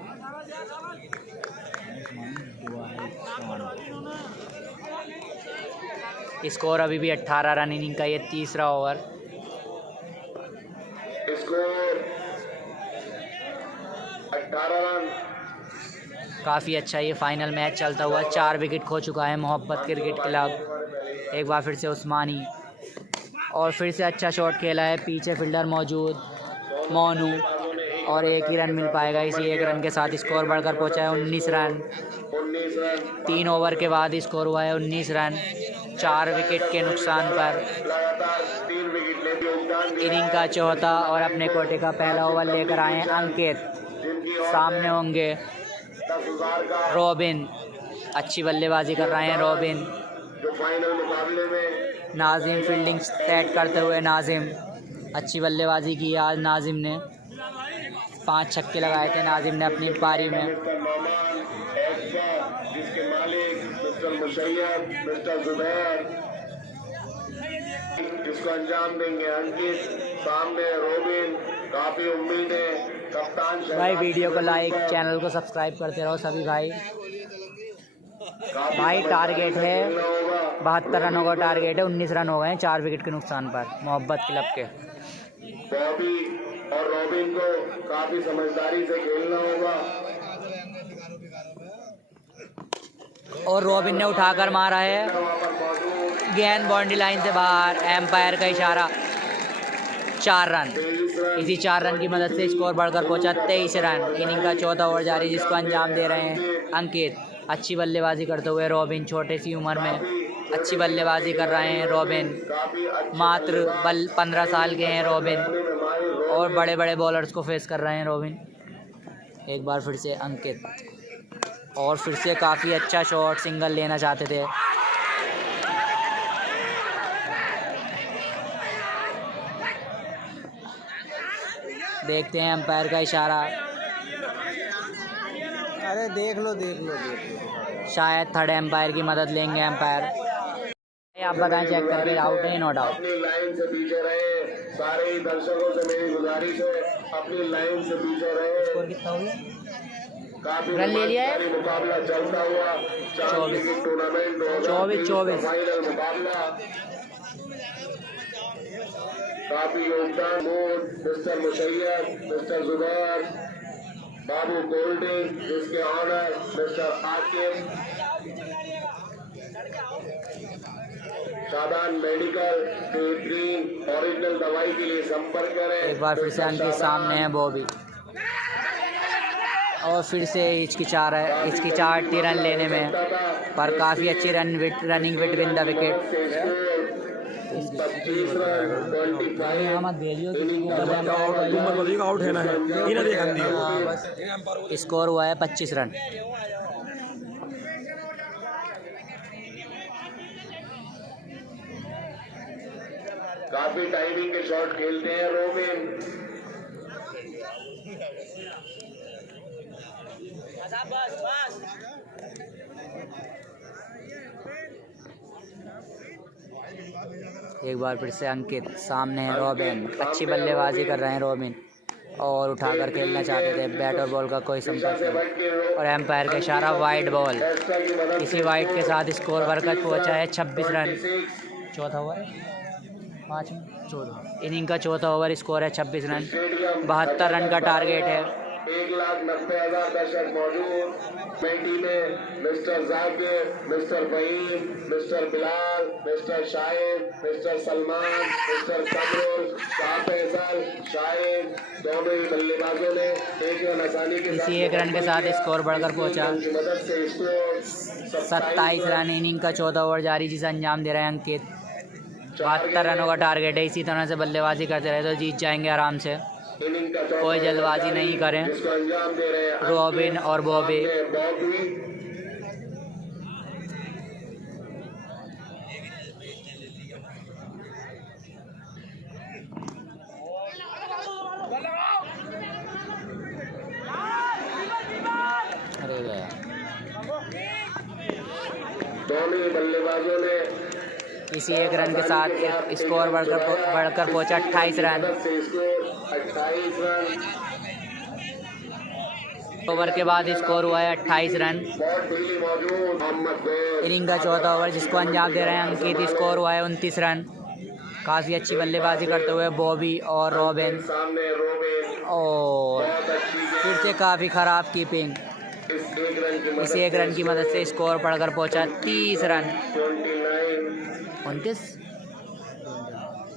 स्कोर अभी भी 18 रन। इनिंग का ये तीसरा ओवर। Score 18 run. काफ़ी अच्छा ये फाइनल मैच चलता हुआ 4 विकेट खो चुका है मोहब्बत क्रिकेट क्लब। एक बार फिर से उस्मानी और फिर से अच्छा शॉट खेला है। पीछे फील्डर मौजूद मोनू और 1 ही रन मिल पाएगा। इसी 1 रन के साथ स्कोर बढ़कर पहुंचा है 19 रन। 3 ओवर के बाद स्कोर हुआ है 19 रन 4 विकेट के नुकसान पर। इनिंग का चौथा और अपने कोटे का पहला ओवर लेकर आए हैं अंकित। सामने होंगे रॉबिन। अच्छी बल्लेबाजी कर रहे हैं रॉबिन। नाजिम फील्डिंग सेट करते हुए। नाजिम अच्छी बल्लेबाजी की आज नाजिम ने। 5 छक्के लगाए थे नाजिम ने अपनी पारी में। जिसके मालिक मिस्टर मुशैयद, मिस्टर जुबैर, जिसको अंजाम देंगे अंकित। सामने रॉबिन, काफी उम्मीद है। कप्तान भाई वीडियो को लाइक, चैनल को सब्सक्राइब करते रहो सभी भाई। भाई टारगेट है 72 रनों का टारगेट है। 19 रन हो गए हैं 4 विकेट के नुकसान पर मोहब्बत क्लब के। बॉबी और रॉबिन को काफी समझदारी से खेलना होगा। और रॉबिन ने उठाकर मारा है। गेंद बाउंड्री लाइन से बाहर। एम्पायर का इशारा। 4 रन। इसी 4 रन की मदद से स्कोर बढ़कर पहुंचा 23 रन। इनिंग का चौथा ओवर जारी, जिसको अंजाम दे रहे हैं अंकित। अच्छी बल्लेबाजी करते हुए रॉबिन। छोटे सी उम्र में अच्छी बल्लेबाजी कर रहे हैं रॉबिन। मात्र 15 साल के हैं रॉबिन और बड़े बड़े बॉलर्स को फेस कर रहे हैं रॉबिन। एक बार फिर से अंकित और फिर से काफ़ी अच्छा शॉट, सिंगल लेना चाहते थे। देखते हैं अंपायर का इशारा। अरे देख लो देख लो देख लो। शायद थर्ड एम्पायर की मदद लेंगे एम्पायर। आप बताएं चेक करके आउट है नॉट आउट। अपनी लाइन से पीछे रहे। सारे ही दर्शकों से मेरी गुजारिश है, अपनी लाइन से पीछे रहे। स्कोर कितना हुआ? काफी रन ले लिया है। मुकाबला चलता हुआ 24 टूर्नामेंट 24 फाइनल मुकाबला। काफी योगदान mister Mushaiyad, mister Zubair, Babu Golding, जिसके owner mister Aqib, Shadan medical, बेहतरीन ओरिजिनल दवाई के लिए संपर्क करें। एक बार फिर से अंकित, सामने है बॉबी। और फिर से हिचकिचाहटी रन लेने में, पर काफ़ी अच्छी running between the wicket. 25 run 25 score हुआ है 25 रन। काफी टाइमिंग के शॉट खेलते हैं रोबिन। एक बार फिर से अंकित, सामने है रॉबिन, अच्छी बल्लेबाजी कर रहे हैं रॉबिन और उठाकर खेलना चाहते थे, बैट और बॉल का कोई संपर्क नहीं और एम्पायर का इशारा वाइड बॉल। इसी वाइड के साथ स्कोर बरकत पहुंचा है 26 रन। चौथा ओवर 5 में 14 इनिंग का चौथा ओवर, स्कोर है 26 रन। 72 रन का टारगेट है। 1,90,000 दर्शक मौजूद। कमेटी में mister Zakir, mister Faheem, mister Bilal, mister Shahid, mister Salman, mister Kamrul, Shah Faisal, Shahid, दोनों ही बल्लेबाजों ने एक रन आसानी के साथ, इसी एक रन के साथ स्कोर बढ़कर पहुंचा 27 रन। इनिंग का चौथा ओवर जारी, जिसे अंजाम दे रहे हैं अंकित। 72 रनों का टारगेट है। इसी तरह से बल्लेबाजी करते रहे तो जीत जाएंगे आराम से, कोई जल्दबाजी नहीं करें। रॉबिन और बॉबी दोनों बल्लेबाजों ने इसी एक रन के साथ स्कोर बढ़कर पहुंचा 28 रन। 28 रन। ओवर के बाद स्कोर हुआ है 28 रन। बहुत ढीली मौजूद मोहम्मद। इनिंग का चौथा ओवर, जिसको अंजाम दे रहे हैं अंकित। स्कोर हुआ है 29 रन। काफ़ी अच्छी बल्लेबाजी करते हुए बॉबी और रॉबिन, सामने रोबिन और फिर से काफ़ी ख़राब कीपिंग। इस एक रन की मदद से स्कोर बढ़कर पहुंचा 30 रन। 29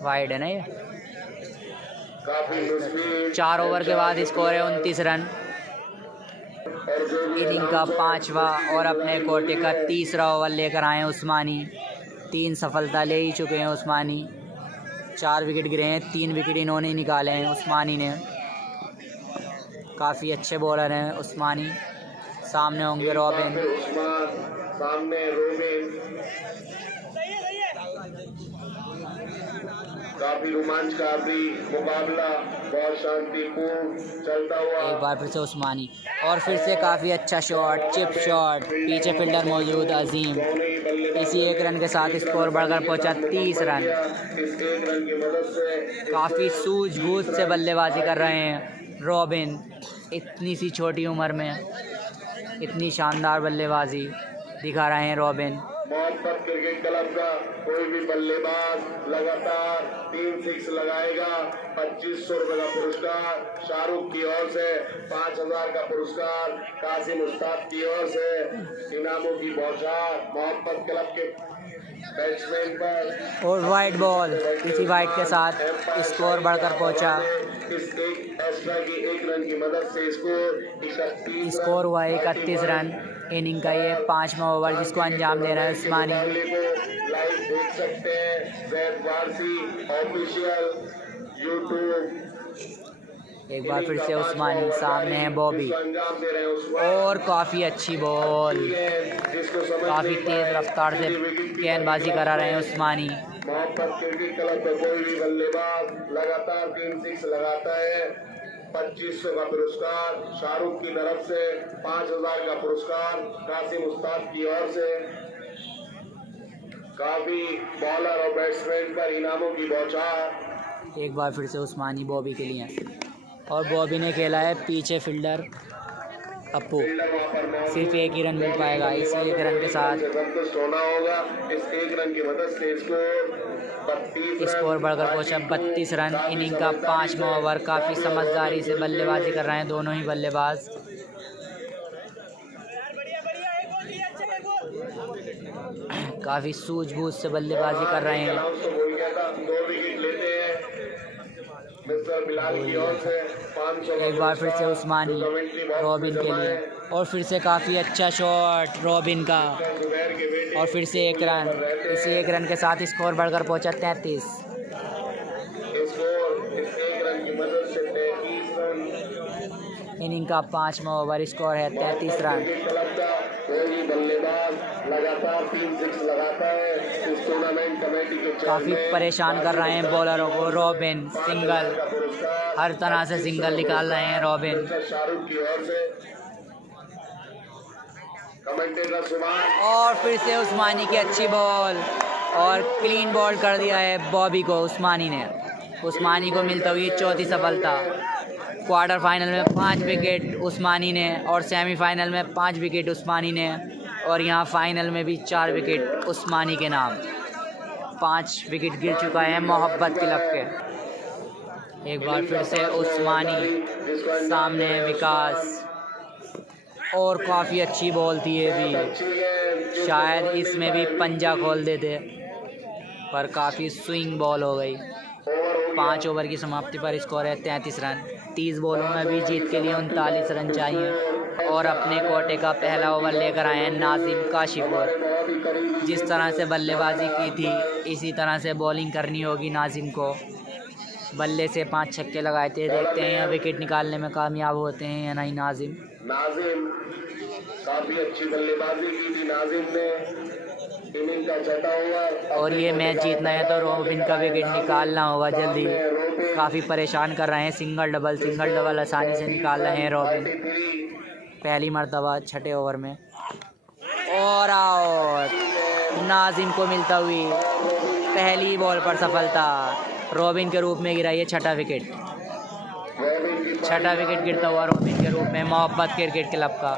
वाइड है ना ये। काफी मुश्किल। 4 ओवर के बाद स्कोर है 29 रन। इनिंग का 5वां और अपने कोटे का 3रा ओवर लेकर आए हैं उस्मानी। 3 सफलता ले ही चुके हैं उस्मानी। 4 विकेट गिरे हैं, 3 विकेट इन्होंने ही निकाले हैं उस्मानी ने। काफ़ी अच्छे बॉलर हैं उस्मानी। सामने होंगे रॉबिन, सामने रोबिन। काफी रोमांचकारी मुकाबला, बहुत शांतिपूर्ण चलता हुआ। एक बार फिर से उस्मानी और फिर से काफ़ी अच्छा शॉट, चिप शॉट, पीछे फील्डर मौजूद अजीम। इसी एक रन के साथ स्कोर बढ़कर पहुंचा 30 रन। इस एक रन की मदद से काफ़ी सूझबूझ से बल्लेबाजी कर रहे हैं रॉबिन। इतनी सी छोटी उम्र में इतनी शानदार बल्लेबाजी दिखा रहे हैं रॉबिन। मोहम्मद क्रिकेट क्लब का कोई भी बल्लेबाज लगातार 3 6 लगाएगा 2500 रुपए का पुरस्कार। शाहरुख की ओर से 5000 का पुरस्कार। कासिम उस्ताद की ओर से इनामों की बौछार मोहम्मद क्लब के बैट्समैन पर। और वाइड बॉल, इसी वाइड के साथ स्कोर बढ़कर पहुंचा। इस एक एक्स्ट्रा की एक रन की मदद से स्कोर हुआ 31 रन। इनिंग का ये 5वां ओवर, जिसको अंजाम दे रहा है उस्मानी। लाइव देख सकते हैं ज़ैद वारसी ऑफिशियल यूट्यूब। एक बार फिर से उस्मानी, सामने है बॉबी और काफ़ी अच्छी बॉल, काफ़ी तेज़ रफ्तार से गेंदबाजी करा रहे हैं उस्मानी। मोहम्मद क्रिकेट क्लब का कोई भी बल्लेबाज लगातार 3 6 लगाता है 2500 का पुरस्कार। शाहरुख की तरफ से 5000 का पुरस्कार। कासिम उस्ताद की ओर से काफी बॉलर और बैट्समैन पर इनामों की बौछार। एक बार फिर से उस्मानी बॉबी के लिए, और बॉबी ने खेला है पीछे फील्डर अपू। सिर्फ एक ही रन मिल पाएगा। इसी एक रन के साथ संतुष्ट होना होगा। इस एक रन की मदद से स्कोर बढ़कर पहुंचा 32 रन। इनिंग का 5वां ओवर। काफ़ी समझदारी से बल्लेबाजी कर रहे हैं दोनों ही बल्लेबाज। काफ़ी सूझबूझ से बल्लेबाजी कर रहे हैं। 2 विकेट लेते हैं मिस्टर बिलाल की ओर से 500 एक बार फिर से उस्मानी रॉबिन के लिए, और फिर से काफ़ी अच्छा शॉट रॉबिन का, जुबैर के बेटे और फिर से एक रन। इसी एक रन के साथ स्कोर बढ़कर पहुंचा 33। स्कोर इस एक रन की मदद से 33 रन। इनिंग का 5वां ओवर, स्कोर है 33 रन। क्लब का कोई बल्लेबाज लगातार 3 सिक्स लगाता है। इस टूर्नामेंट कमेटी के काफ़ी परेशान कर रहे हैं बॉलरों को रॉबिन, सिंगल, हर तरह से सिंगल निकाल रहे हैं रॉबिन। शाहरुख की ओर से कमेंटेटर सुभाष, और फिर से उस्मानी की अच्छी बॉल, और क्लीन बॉल कर दिया है बॉबी को उस्मानी ने। उस्मानी को मिलता हुई चौथी सफलता। क्वार्टर फाइनल में 5 विकेट उस्मानी ने, और सेमीफाइनल में 5 विकेट उस्मानी ने, और यहाँ फाइनल में भी 4 विकेट उस्मानी के नाम। 5 विकेट गिर चुका है मोहब्बत क्लब के। एक बार फिर से उस्मानी, सामने है विकास, और काफ़ी अच्छी बॉल थी ये भी, शायद इसमें भी पंजा खोल देते, पर काफ़ी स्विंग बॉल हो गई। 5 ओवर की समाप्ति पर स्कोर है 33 रन। 30 बॉलों में भी जीत के लिए 39 रन चाहिए, और अपने कोटे का पहला ओवर लेकर आए हैं नाजिम काशीपुर। जिस तरह से बल्लेबाजी की थी इसी तरह से बॉलिंग करनी होगी नाजिम को। बल्ले से 5 छक्के लगाए थे, देखते हैं या विकेट निकालने में कामयाब होते हैं या नहीं नाजिम। नाजिम काफी अच्छी बल्लेबाजी की थी नाजिम ने। इनिंग का 6वां ओवर, और ये मैच जीतना है तो रॉबिन का विकेट निकालना होगा जल्दी। काफ़ी परेशान कर रहे हैं, सिंगल डबल आसानी से निकाल रहे हैं रॉबिन। पहली मर्तबा 6ठे ओवर में, और आउट। नाजिम को मिलता हुई पहली बॉल पर सफलता। रॉबिन के रूप में गिरा ये 6ठा विकेट। 6ठा विकेट गिरता हुआ रॉबिन के रूप में मोहब्बत क्रिकेट क्लब का।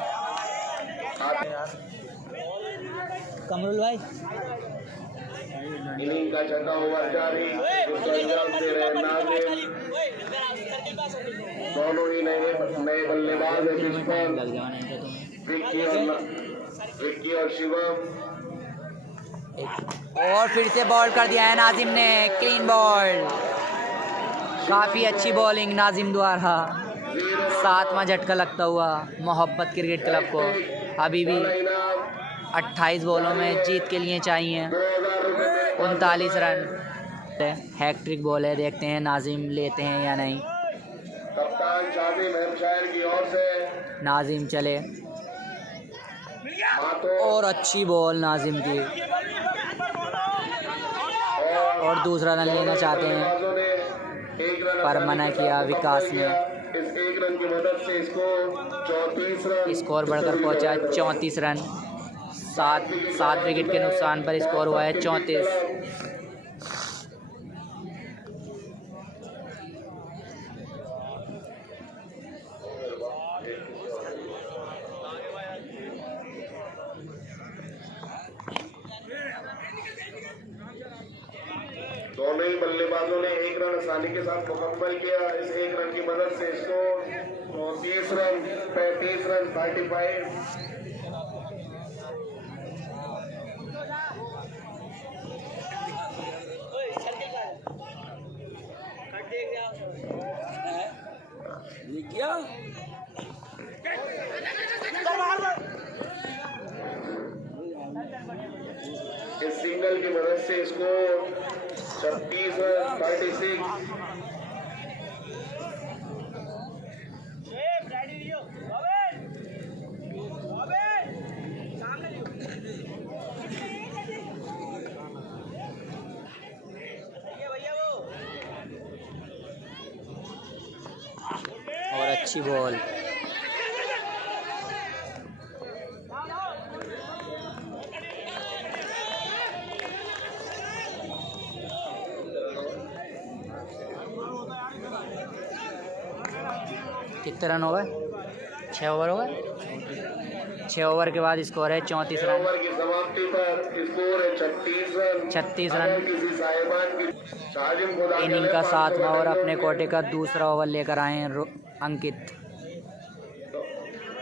कमरुल भाई, इनिंग का 6वां ओवर जारी। दोनों ही नए बल्लेबाज हैं पिच पर, लग जाओ नहीं तो विक्की और शिवम। और फिर से बॉल कर दिया है नाजिम ने, क्लीन बॉल। काफ़ी अच्छी बॉलिंग नाजिम द्वारा। 7वां झटका लगता हुआ मोहब्बत क्रिकेट क्लब को। अभी भी 28 बॉलों में जीत के लिए चाहिए 39 रन। हैट्रिक बॉल है, देखते हैं नाजिम लेते हैं या नहीं। कप्तान शाजिम हेमशायर की ओर से नाजिम चले, और अच्छी बॉल नाजिम की, और दूसरा रन लेना चाहते हैं पर मना किया विकास ने। इस एक रन की मदद से इसको 34 रन। स्कोर बढ़कर पहुंचा 34 रन। 7 विकेट के नुकसान पर स्कोर हुआ है 34। दोनों ही बल्लेबाजों ने 1 रन आसानी के साथ मुकम्मल किया। इस 1 रन की मदद से इसको 34 रन 35 रन 35। इस सिंगल की मदद से इसको 36 रन 36। और अच्छी बॉल। कितने रन हो गए? 6 ओवर हो गए। 6 ओवर के बाद स्कोर है 34 रन। ओवर की समाप्ति पर स्कोर है 36 रन। 36 रन। किसी साहिबान की शाजिम खुदा इनिंग का 7वां ओवर, अपने कोटे का दूसरा ओवर लेकर आए हैं अंकित।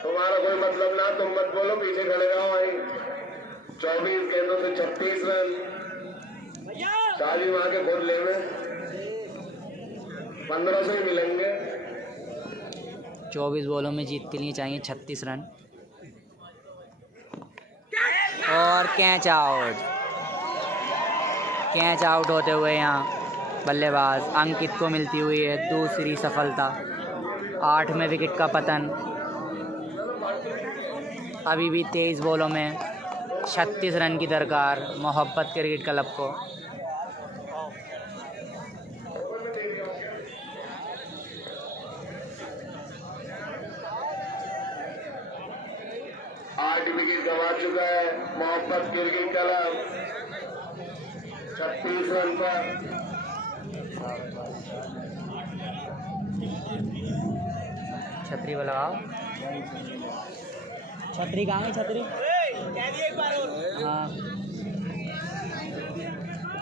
तुम्हारा कोई मतलब ना, तुम मत बोलो, पीछे खड़े रहो। भाई 24 गेंदों से 36 रन। शाजिम आके खुद ले में 15 से ही मिलेंगे। 24 बॉलों में जीत के लिए चाहिए 36 रन और कैच आउट होते हुए यहाँ बल्लेबाज अंकित को मिलती हुई है दूसरी सफलता। 8वें विकेट का पतन। अभी भी 23 बॉलों में 36 रन की दरकार मोहब्बत क्रिकेट क्लब को। आठ विकेट गंवा चुका है मोहब्बत क्रिकेट क्लब 36 रन पर। छतरी को लगाओ। छतरी कहाँ है? छतरी हाँ।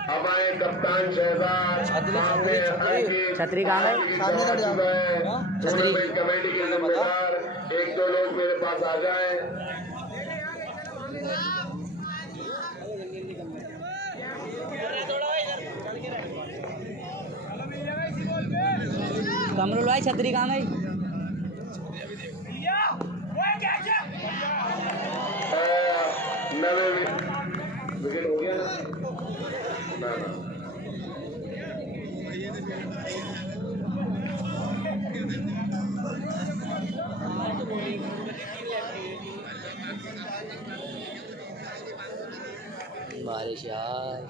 अब आए कप्तान शहजाद। छतरी कहाँ गई? छतरी कमेटी के जिम्मेदार 1-2 लोग मेरे पास आ जाएं। कमरुल भाई छतरी कहाँ गई? नवे विकेट हो गया ना? बारिश यार।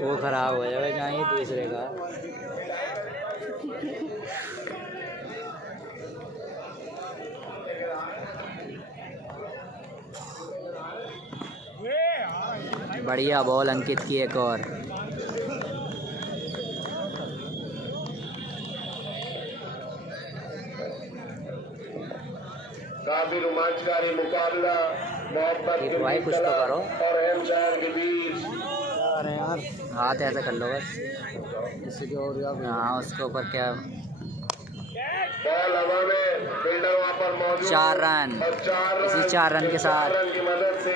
वो खराब हो जाएगा जहाँ ये दूसरे का। बढ़िया बॉल अंकित की एक और। काफी रोमांचकारी मुकाबला मोहब्बत भाई कुछ तो करो और हेमशायर के बीच। अरे यार हाथ ऐसा कर लो बस। किसी के और यार हाँ उसके ऊपर क्या। बॉल हवा में, फील्डर वहां पर मौजूद। 4 रन। और 4 इसी 4 रन के साथ की मदद से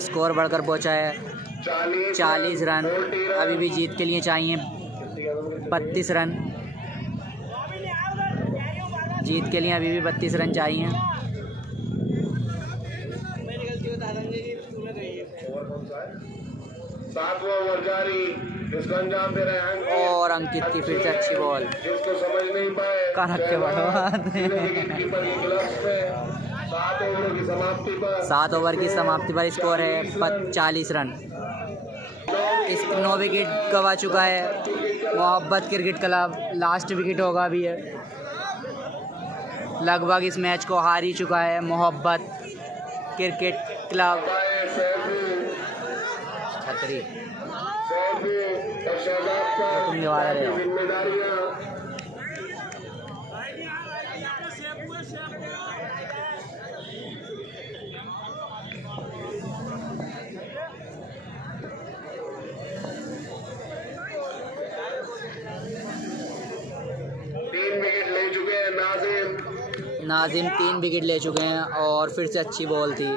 स्कोर बढ़कर पहुंचा है 40 रन। अभी भी जीत के लिए चाहिए 32 रन। जीत के लिए अभी भी 32 रन चाहिए। 7वां ओवर जारी, इसको अंजाम दे रहे हैं और अंकित की फिर से अच्छी बॉल। जिसको समझ नहीं पाए कनक के बर्बाद। 7 ओवर की समाप्ति पर स्कोर है 40 रन। इस 9 विकेट गंवा चुका है मोहब्बत क्रिकेट क्लब। लास्ट विकेट होगा अभी है। लगभग इस मैच को हार ही चुका है मोहब्बत क्रिकेट क्लब। छतरी तुम दोबारा ले आओ। नाजिम 3 विकेट ले चुके हैं और फिर से अच्छी बॉल थी।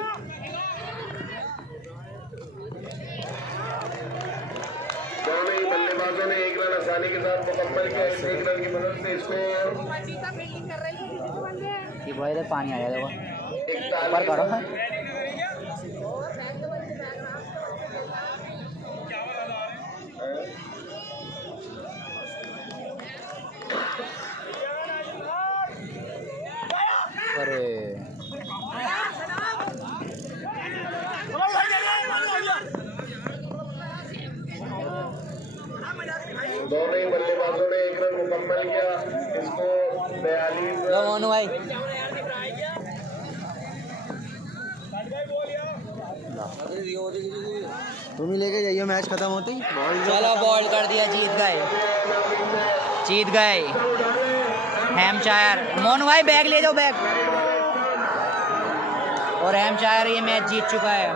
दोनों ही बल्लेबाजों ने 1 रन आसानी के साथ मुकम्मल किया। 1 रन की मदद से स्कोर ये बॉल इधर पानी आ गया देखो। ऊपर करो। अरे दोनों ही बल्लेबाजों ने 1 रन मुकम्मल किया। इसको 42 लो मोनू भाई। तुम ही लेके जाइए मैच खत्म होते ही। चलो बॉल कर दिया। जीत गए हेमशायर। मोनू भाई बैग ले जाओ बैग। और हेमशायर ये मैच जीत चुका है।